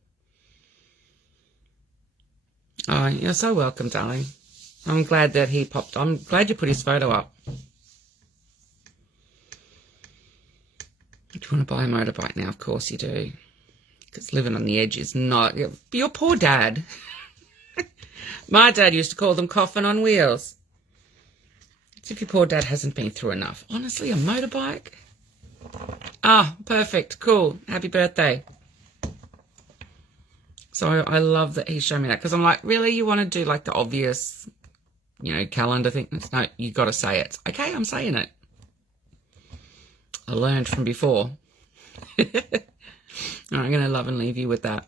Oh, you're so welcome, darling. I'm glad that he popped. I'm glad you put his photo up. Do you want to buy a motorbike now? Of course you do. Because living on the edge is not... Your poor dad. My dad used to call them coffin on wheels. As if your poor dad hasn't been through enough. Honestly, a motorbike? Ah, perfect. Cool. Happy birthday. So I love that he's showing me that. Because I'm like, really? You want to do like the obvious, calendar thing? No, you got to say it. Okay, I'm saying it. I learned from before. I'm going to love and leave you with that.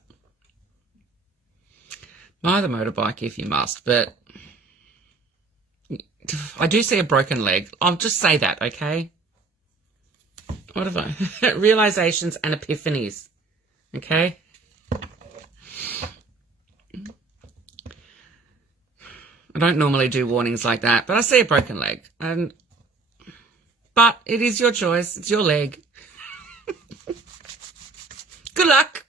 Buy the motorbike if you must, but I do see a broken leg. I'll just say that, okay? What have I? Realizations and epiphanies, okay? I don't normally do warnings like that, but I see a broken leg. But it is your choice. It's your leg. Good luck.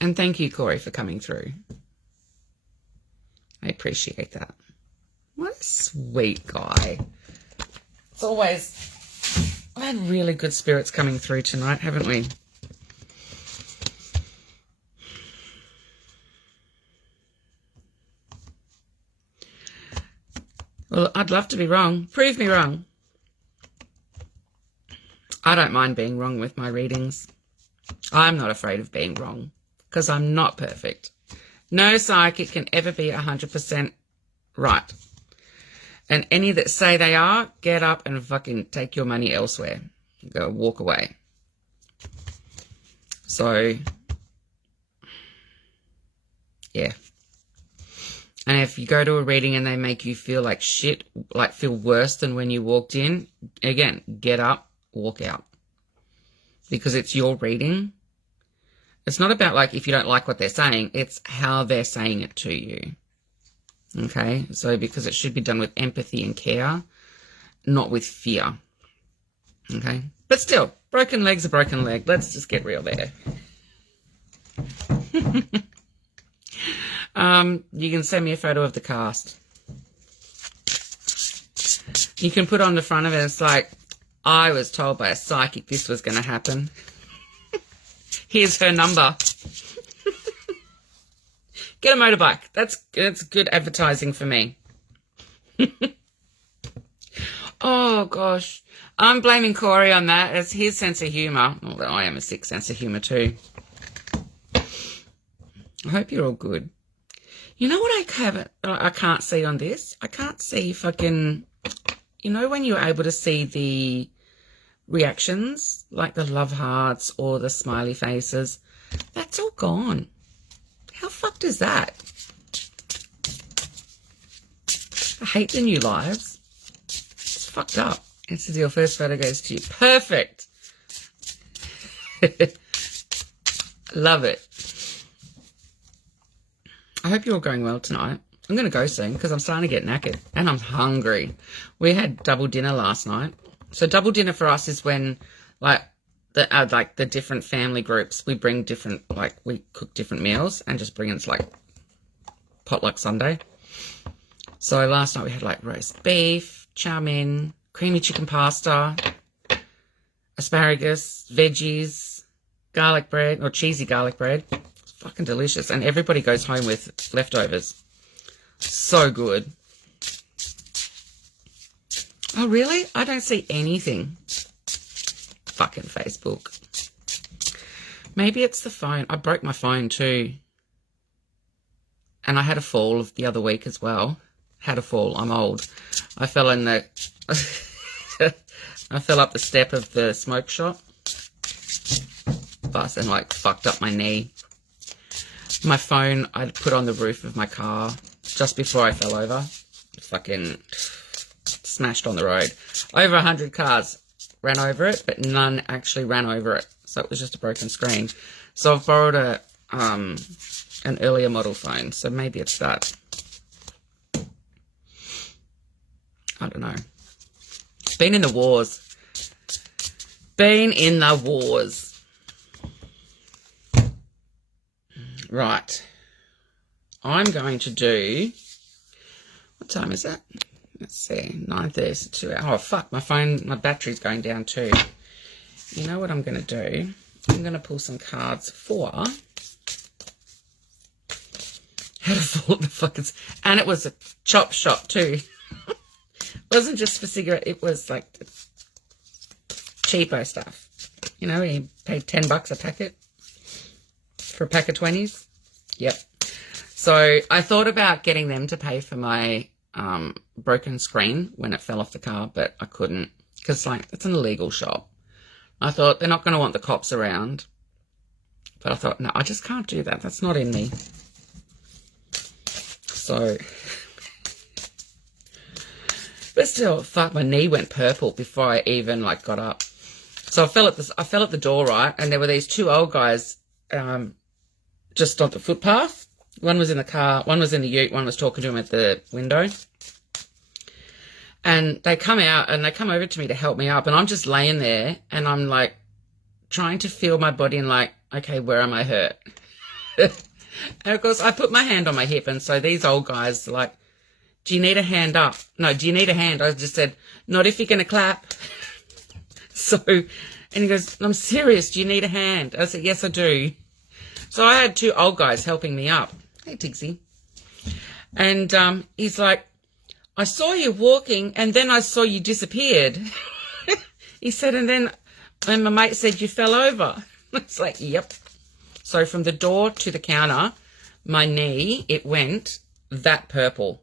And thank you, Corey, for coming through. I appreciate that. What a sweet guy. It's always... I've had really good spirits coming through tonight, haven't we? Well, I'd love to be wrong. Prove me wrong. I don't mind being wrong with my readings. I'm not afraid of being wrong because I'm not perfect. No psychic can ever be 100% right. And any that say they are, get up and fucking take your money elsewhere. Go walk away. So, yeah. And if you go to a reading and they make you feel like shit, like feel worse than when you walked in, again, get up, walk out. because it's your reading. It's not about like if you don't like what they're saying, it's how they're saying it to you. Okay? So because it should be done with empathy and care, not with fear. Okay? But still, broken leg's a broken leg. Let's just get real there. You can send me a photo of the cast. You can put on the front of it, it's like, I was told by a psychic this was going to happen. Here's her number. Get a motorbike. That's good advertising for me. Oh, gosh. I'm blaming Corey on that. It's his sense of humour. Although I am a sick sense of humour too. I hope you're all good. You know what I can't see on this? I can't see if I can... You know when you're able to see the reactions, like the love hearts or the smiley faces? That's all gone. How fucked is that? I hate the new lives. It's fucked up. This is your first photo goes to you. Perfect. Love it. I hope you're all going well tonight. I'm going to go soon because I'm starting to get knackered and I'm hungry. We had double dinner last night. So double dinner for us is when like the different family groups, we bring different, like we cook different meals and just bring in, it's like potluck Sunday. So last night we had like roast beef, chow mein, creamy chicken pasta, asparagus, veggies, garlic bread or cheesy garlic bread. It's fucking delicious. And everybody goes home with leftovers. So good. Oh, really? I don't see anything. Fucking Facebook. Maybe it's the phone. I broke my phone too. And I had a fall the other week as well. Had a fall. I'm old. I fell in the... I fell up the step of the smoke shop. Bus and like fucked up my knee. My phone I put on the roof of my car just before I fell over. Fucking smashed on the road. Over 100 cars ran over it, but none actually ran over it. So it was just a broken screen. So I've borrowed an earlier model phone. So maybe it's that. I don't know. Been in the wars. Been in the wars. Right. I'm going to do... What time is it? Let's see. 9:30 to 2 hours. Oh, fuck. My battery's going down too. You know what I'm going to do? I'm going to pull some cards for... How to fall the fucking... And it was a chop shop too. It wasn't just for cigarette. It was like cheapo stuff. You know, you paid $10 a packet for a pack of 20s. Yep. So I thought about getting them to pay for my broken screen when it fell off the car, but I couldn't because like it's an illegal shop. I thought they're not going to want the cops around, but I thought, no, I just can't do that. That's not in me. So, but still, fuck, my knee went purple before I even like got up. So I fell at the door, right? And there were these two old guys just on the footpath. One was in the car, one was in the ute, one was talking to him at the window. And they come out and they come over to me to help me up. And I'm just laying there and I'm like trying to feel my body and like, okay, where am I hurt? And of course I put my hand on my hip. And so these old guys are like, do you need a hand up? No, do you need a hand? I just said, not if you're going to clap. So, and he goes, I'm serious. Do you need a hand? I said, yes, I do. So I had two old guys helping me up. Hey, Tigsy. And he's like, I saw you walking and then I saw you disappeared. He said, and my mate said you fell over. It's like, yep. So from the door to the counter, my knee, it went that purple.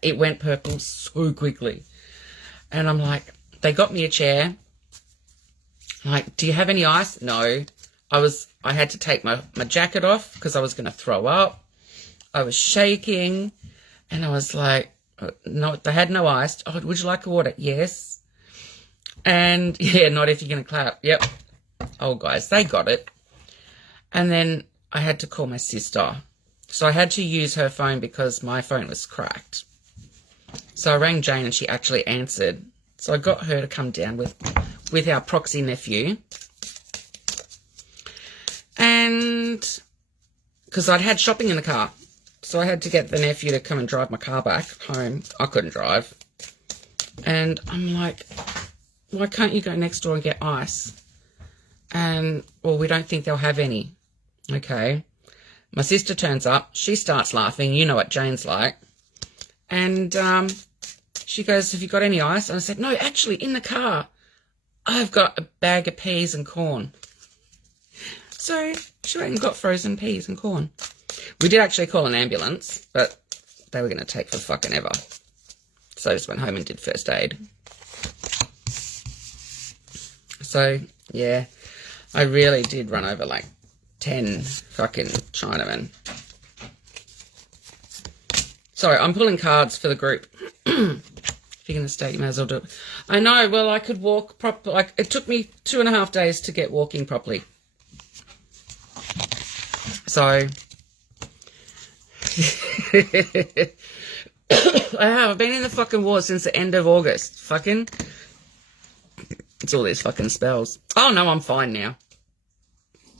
It went purple so quickly. And I'm like, they got me a chair. Like, do you have any ice? No. I had to take my jacket off because I was going to throw up. I was shaking and I was like, no, they had no ice. Oh, would you like a water? Yes. And yeah, not if you're going to clap. Yep. old guys, they got it. And then I had to call my sister. So I had to use her phone because my phone was cracked. So I rang Jane and she actually answered. So I got her to come down with our proxy nephew. And because I'd had shopping in the car. So I had to get the nephew to come and drive my car back home. I couldn't drive. And I'm like, why can't you go next door and get ice? And, well, we don't think they'll have any. Okay. My sister turns up. She starts laughing. You know what Jane's like. And she goes, have you got any ice? And I said, no, actually, in the car, I've got a bag of peas and corn. So she went and got frozen peas and corn. We did actually call an ambulance, but they were going to take for fucking ever. So I just went home and did first aid. So, yeah, I really did run over like 10 fucking Chinamen. Sorry, I'm pulling cards for the group. If you're going to stay, you may as well do it. I know, well, I could walk properly. Like, it took me 2.5 days to get walking properly. So, I've been in the fucking war since the end of August. Fucking, it's all these fucking spells. Oh, no, I'm fine now.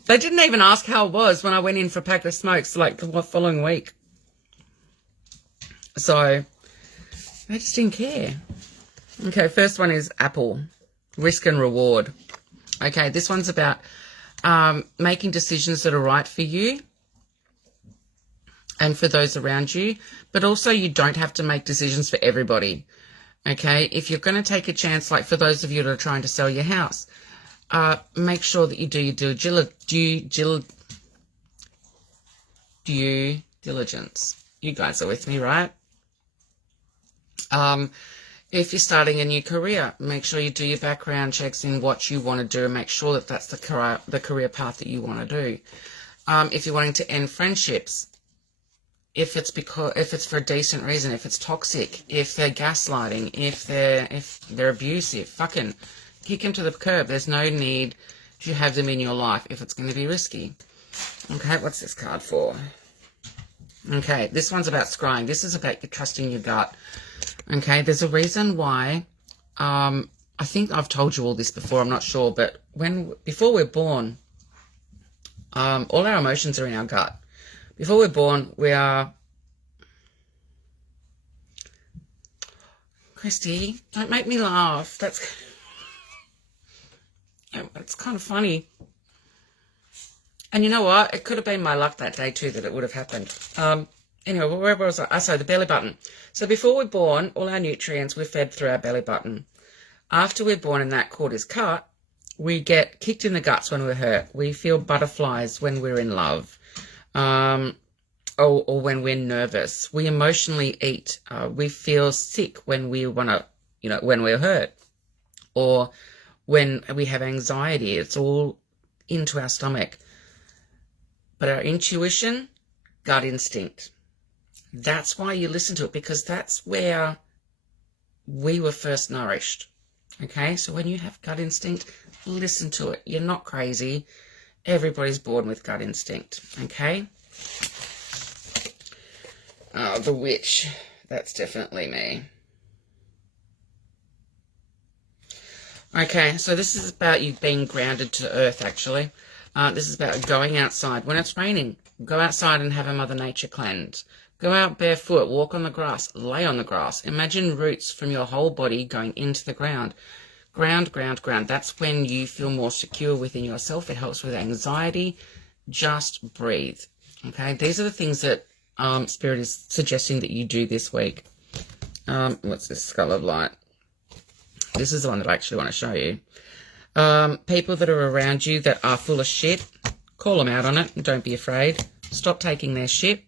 They didn't even ask how it was when I went in for a pack of smokes, like, the following week. So, they just didn't care. Okay, first one is Apple. Risk and reward. Okay, this one's about making decisions that are right for you and for those around you, but also you don't have to make decisions for everybody. Okay, if you're going to take a chance, like for those of you that are trying to sell your house, make sure that you do your due diligence. You guys are with me, right? If you're starting a new career, make sure you do your background checks in what you want to do and make sure that that's the career path that you want to do. If you're wanting to end friendships, if it's for a decent reason, if it's toxic, if they're gaslighting, if they're abusive, fucking kick them to the curb. There's no need to have them in your life if it's going to be risky. Okay, what's this card for? Okay, this one's about scrying. This is about you trusting your gut. Okay, there's a reason why, I think I've told you all this before, I'm not sure, but before we're born, all our emotions are in our gut. Before we're born, we are... Christy, don't make me laugh. That's kind of funny. And you know what? It could have been my luck that day too that it would have happened. Anyway, where was I? So the belly button. So before we're born, all our nutrients we're fed through our belly button. After we're born and that cord is cut, we get kicked in the guts when we're hurt. We feel butterflies when we're in love, or when we're nervous. We emotionally eat. We feel sick when we want to, when we're hurt, or when we have anxiety. It's all into our stomach. But our intuition, gut instinct. That's why you listen to it, because that's where we were first nourished. Okay, so when you have gut instinct, listen to it. You're not crazy. Everybody's born with gut instinct. Okay? Oh, the witch. That's definitely me. Okay, so this is about you being grounded to earth, actually. This is about going outside. When it's raining, go outside and have a Mother Nature cleanse. Go out barefoot, walk on the grass, lay on the grass. Imagine roots from your whole body going into the ground. Ground, ground, ground. That's when you feel more secure within yourself. It helps with anxiety. Just breathe. Okay, these are the things that Spirit is suggesting that you do this week. What's this? Skull of Light. This is the one that I actually want to show you. People that are around you that are full of shit, call them out on it. Don't be afraid. Stop taking their shit.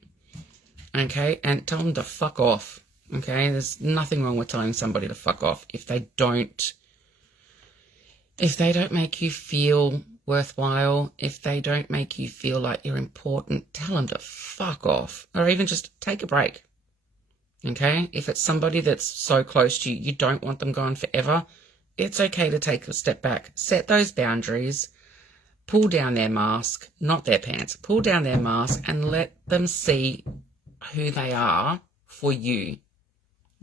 Okay, and tell them to fuck off. Okay, there's nothing wrong with telling somebody to fuck off. If they don't make you feel worthwhile, if they don't make you feel like you're important, tell them to fuck off. Or even just take a break. Okay, if it's somebody that's so close to you, you don't want them gone forever, it's okay to take a step back. Set those boundaries. pull down their mask, not their pants, pull down their mask and let them see who they are for you.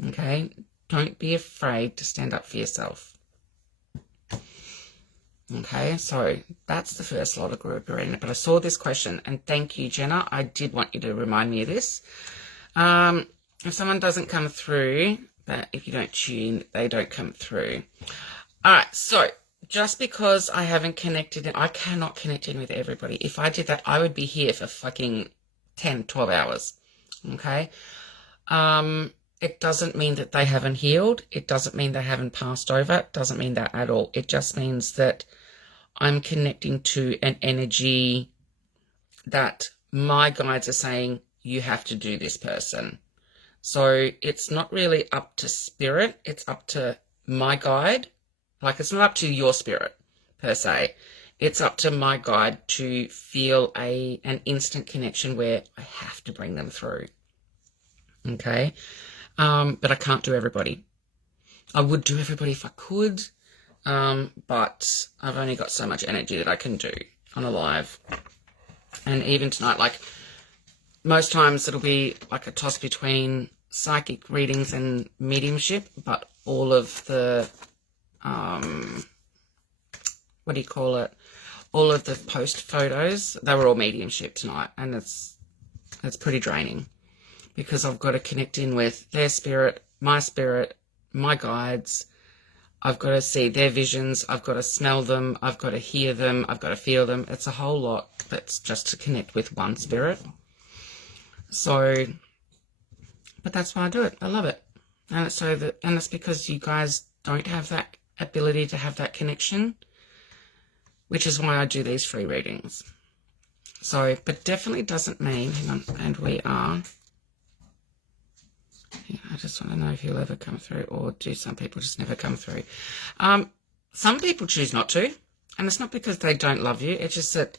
Okay? Don't be afraid to stand up for yourself. Okay, so that's the first lot of group arena. But I saw this question, and thank you, Jenna. I did want you to remind me of this. If someone doesn't come through, that if you don't tune, they don't come through. All right, so just because I haven't connected, I cannot connect in with everybody. If I did that, I would be here for fucking 10, 12 hours. Okay? It doesn't mean that they haven't healed. It doesn't mean they haven't passed over. It doesn't mean that at all. It just means that I'm connecting to an energy that my guides are saying, you have to do this, person. So it's not really up to spirit. It's up to my guide. Like, it's not up to your spirit, per se. It's up to my guide to feel an instant connection where I have to bring them through. Okay? But I can't do everybody. I would do everybody if I could, but I've only got so much energy that I can do on a live. And even tonight, like, most times it'll be like a toss between psychic readings and mediumship, but all of the, what do you call it? All of the post photos, they were all mediumship tonight, and it's pretty draining because I've got to connect in with their spirit, my guides. I've got to see their visions. I've got to smell them. I've got to hear them. I've got to feel them. It's a whole lot that's just to connect with one spirit. So, but that's why I do it. I love it. And it's because you guys don't have that ability to have that connection, which is why I do these free readings. So, but definitely doesn't mean, hang on, and we are. Yeah, I just want to know if you'll ever come through, or do some people just never come through? Some people choose not to, and it's not because they don't love you. It's just that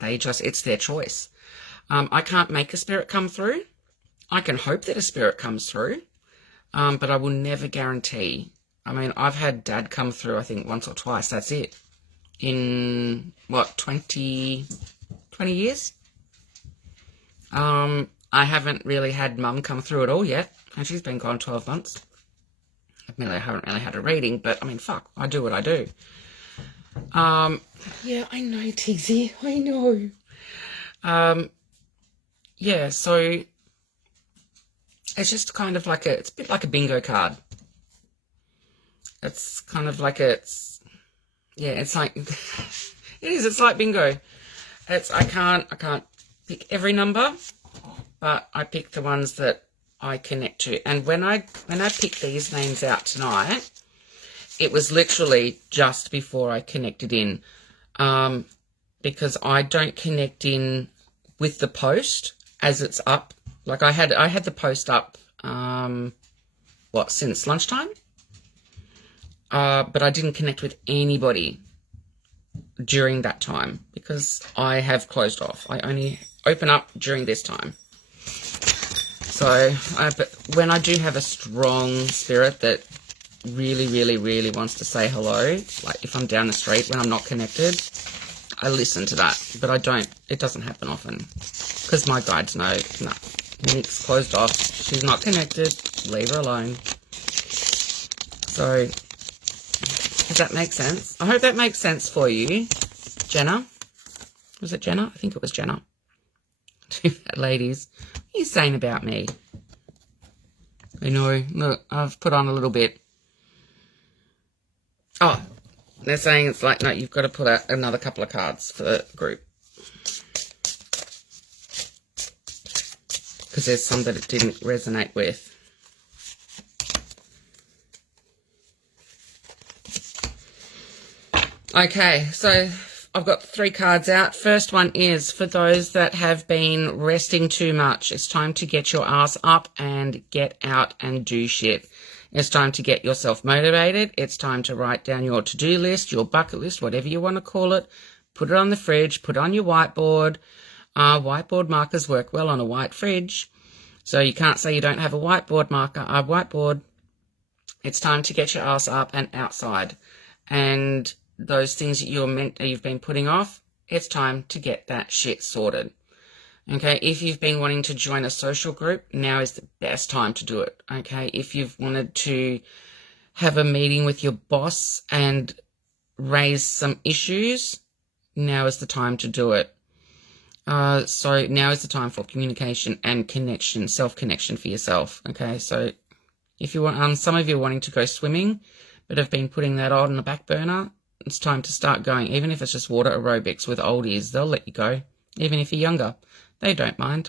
it's their choice. I can't make a spirit come through. I can hope that a spirit comes through, but I will never guarantee. I mean, I've had Dad come through, I think, once or twice. That's it. In, 20 years? I haven't really had Mum come through at all yet, and she's been gone 12 months. I haven't really had a reading, but, I mean, fuck, I do what I do. Yeah, I know, Tizzy, I know. Yeah, so it's just kind of like it's a bit like a bingo card. It's kind of like it's like, it's like bingo. I can't pick every number, but I pick the ones that I connect to. And when I picked these names out tonight, it was literally just before I connected in, because I don't connect in with the post as it's up. Like I had the post up, since lunchtime? But I didn't connect with anybody during that time because I have closed off. I only open up during this time. So, but when I do have a strong spirit that really, really, really wants to say hello, like if I'm down the street when I'm not connected, I listen to that. But it doesn't happen often because my guides know, no, Nick's closed off. She's not connected. Leave her alone. So, does that make sense? I hope that makes sense for you. Jenna? Was it Jenna? I think it was Jenna. Two fat ladies. What are you saying about me? I know. Look, I've put on a little bit. Oh, they're saying it's like, no, you've got to put out another couple of cards for the group. Because there's some that it didn't resonate with. Okay, so I've got 3 cards out. First one is for those that have been resting too much. It's time to get your ass up and get out and do shit. It's time to get yourself motivated. It's time to write down your to-do list, your bucket list, whatever you want to call it. Put it on the fridge. Put it on your whiteboard. Whiteboard markers work well on a white fridge. So you can't say you don't have a whiteboard marker. A whiteboard. It's time to get your ass up and outside. And those things that you've been putting off, it's time to get that shit sorted. Okay, if you've been wanting to join a social group, now is the best time to do it. Okay, if you've wanted to have a meeting with your boss and raise some issues, now is the time to do it. So now is the time for communication and connection, self-connection for yourself. Okay, so if you want, some of you are wanting to go swimming, but have been putting that on the back burner, it's time to start going. Even if it's just water aerobics with oldies, they'll let you go. Even if you're younger, they don't mind.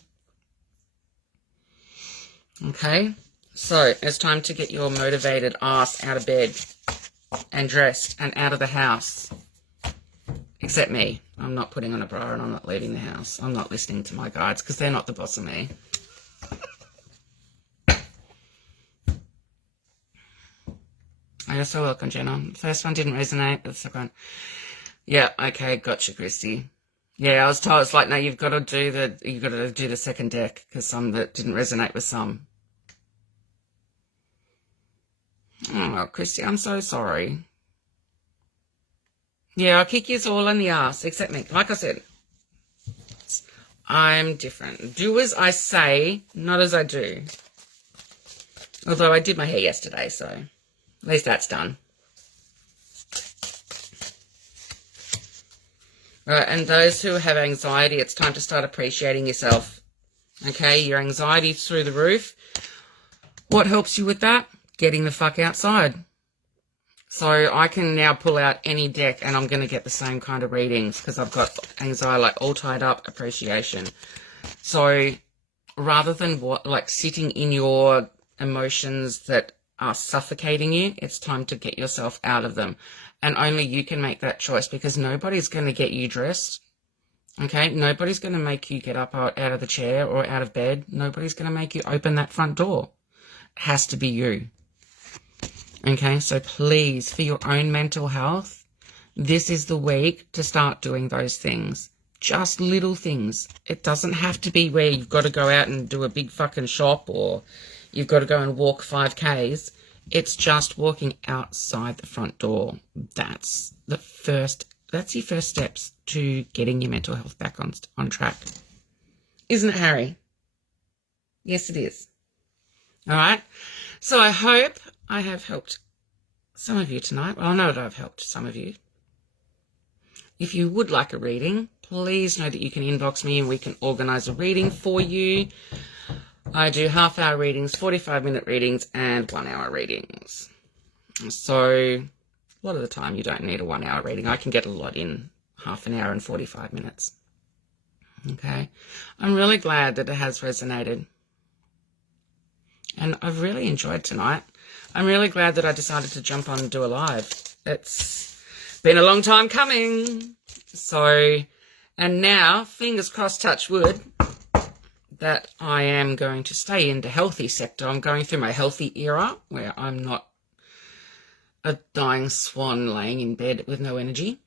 Okay, so it's time to get your motivated ass out of bed and dressed and out of the house. Except me. I'm not putting on a bra and I'm not leaving the house. I'm not listening to my guides because they're not the boss of me. Oh, you're so welcome, Jenna. The first one didn't resonate, but the second one. Yeah, okay, gotcha, Christy. Yeah, I was told, it's like, no, you've got to do the second deck because some that didn't resonate with some. Oh, Christy, I'm so sorry. Yeah, I'll kick you all in the ass, except me. Like I said, I'm different. Do as I say, not as I do. Although I did my hair yesterday, so at least that's done. Right, and those who have anxiety, it's time to start appreciating yourself. Okay, your anxiety's through the roof. What helps you with that? Getting the fuck outside. So I can now pull out any deck and I'm going to get the same kind of readings because I've got anxiety like all tied up, appreciation. So rather than sitting in your emotions that are suffocating you, it's time to get yourself out of them. And only you can make that choice because nobody's going to get you dressed. Okay? Nobody's going to make you get up out of the chair or out of bed. Nobody's going to make you open that front door. It has to be you. Okay? So please, for your own mental health, this is the week to start doing those things. Just little things. It doesn't have to be where you've got to go out and do a big fucking shop or you've got to go and walk 5Ks. It's just walking outside the front door. That's your first steps to getting your mental health back on track. Isn't it, Harry? Yes, it is. All right. So I hope I have helped some of you tonight. Well, I know that I've helped some of you. If you would like a reading, please know that you can inbox me and we can organise a reading for you. I do half-hour readings, 45-minute readings, and 1-hour readings. So a lot of the time you don't need a 1-hour reading. I can get a lot in half an hour and 45 minutes. Okay. I'm really glad that it has resonated. And I've really enjoyed tonight. I'm really glad that I decided to jump on and do a live. It's been a long time coming. So, and now, fingers crossed, touch wood, that I am going to stay in the healthy sector. I'm going through my healthy era where I'm not a dying swan laying in bed with no energy.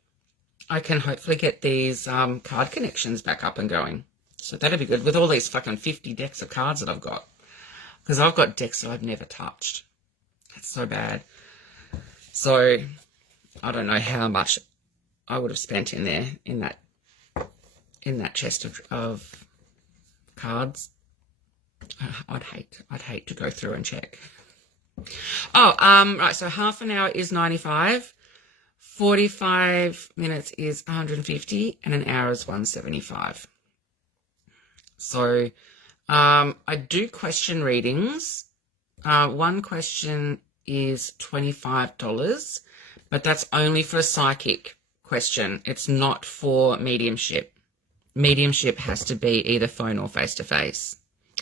I can hopefully get these card connections back up and going. So that'd be good with all these fucking 50 decks of cards that I've got. Because I've got decks that I've never touched. That's so bad. So I don't know how much I would have spent in there, in that chest of cards. I'd hate to go through and check. Oh, right, so half an hour is 95, 45 minutes is 150, and an hour is 175. So I do question readings. One question is $25, but that's only for a psychic question. It's not for mediumship. Mediumship has to be either phone or face-to-face.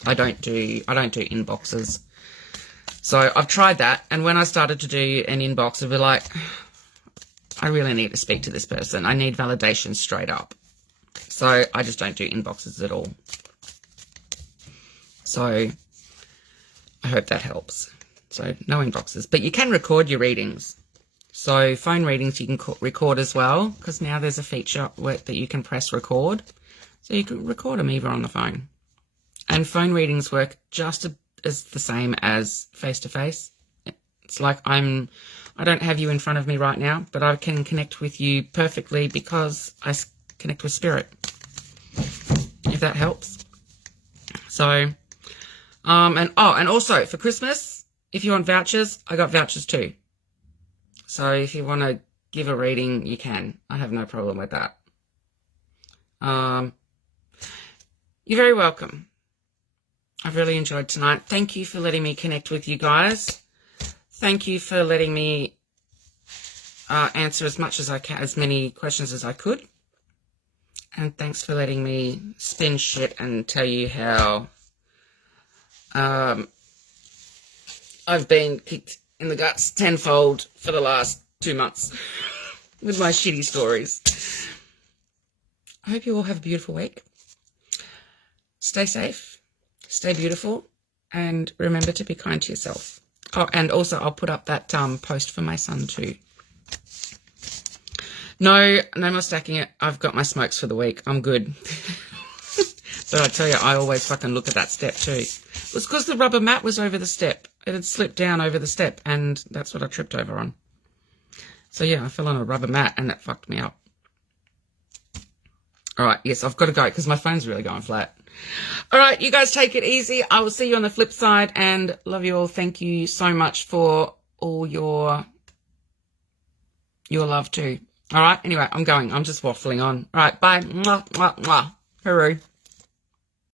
I don't do inboxes. So I've tried that, and when I started to do an inbox, I'd be like, I really need to speak to this person. I need validation straight up. So I just don't do inboxes at all. So I hope that helps. So no inboxes, but you can record your readings. So phone readings you can record as well, because now there's a feature that you can press record. So you can record them either on the phone. And phone readings work just as the same as face-to-face. It's like I don't have you in front of me right now, but I can connect with you perfectly because I connect with spirit, if that helps. So, and also for Christmas, if you want vouchers, I got vouchers too. So if you want to give a reading, you can. I have no problem with that. You're very welcome. I've really enjoyed tonight. Thank you for letting me connect with you guys. Thank you for letting me answer as much as I can, as many questions as I could. And thanks for letting me spin shit and tell you how I've been kicked in the guts tenfold for the last 2 months with my shitty stories. I hope you all have a beautiful week. Stay safe, stay beautiful, and remember to be kind to yourself. Oh, and also I'll put up that post for my son too. No more stacking it. I've got my smokes for the week. I'm good. But I tell you, I always fucking look at that step too. It was because the rubber mat was over the step. It had slipped down over the step, and that's what I tripped over on. So yeah, I fell on a rubber mat, and that fucked me up. All right, yes, I've got to go because my phone's really going flat. All right, you guys take it easy. I will see you on the flip side, and love you all. Thank you so much for all your love too. All right, anyway, I'm going. I'm just waffling on. All right, bye. Mwah, mwah, mwah. Hooroo.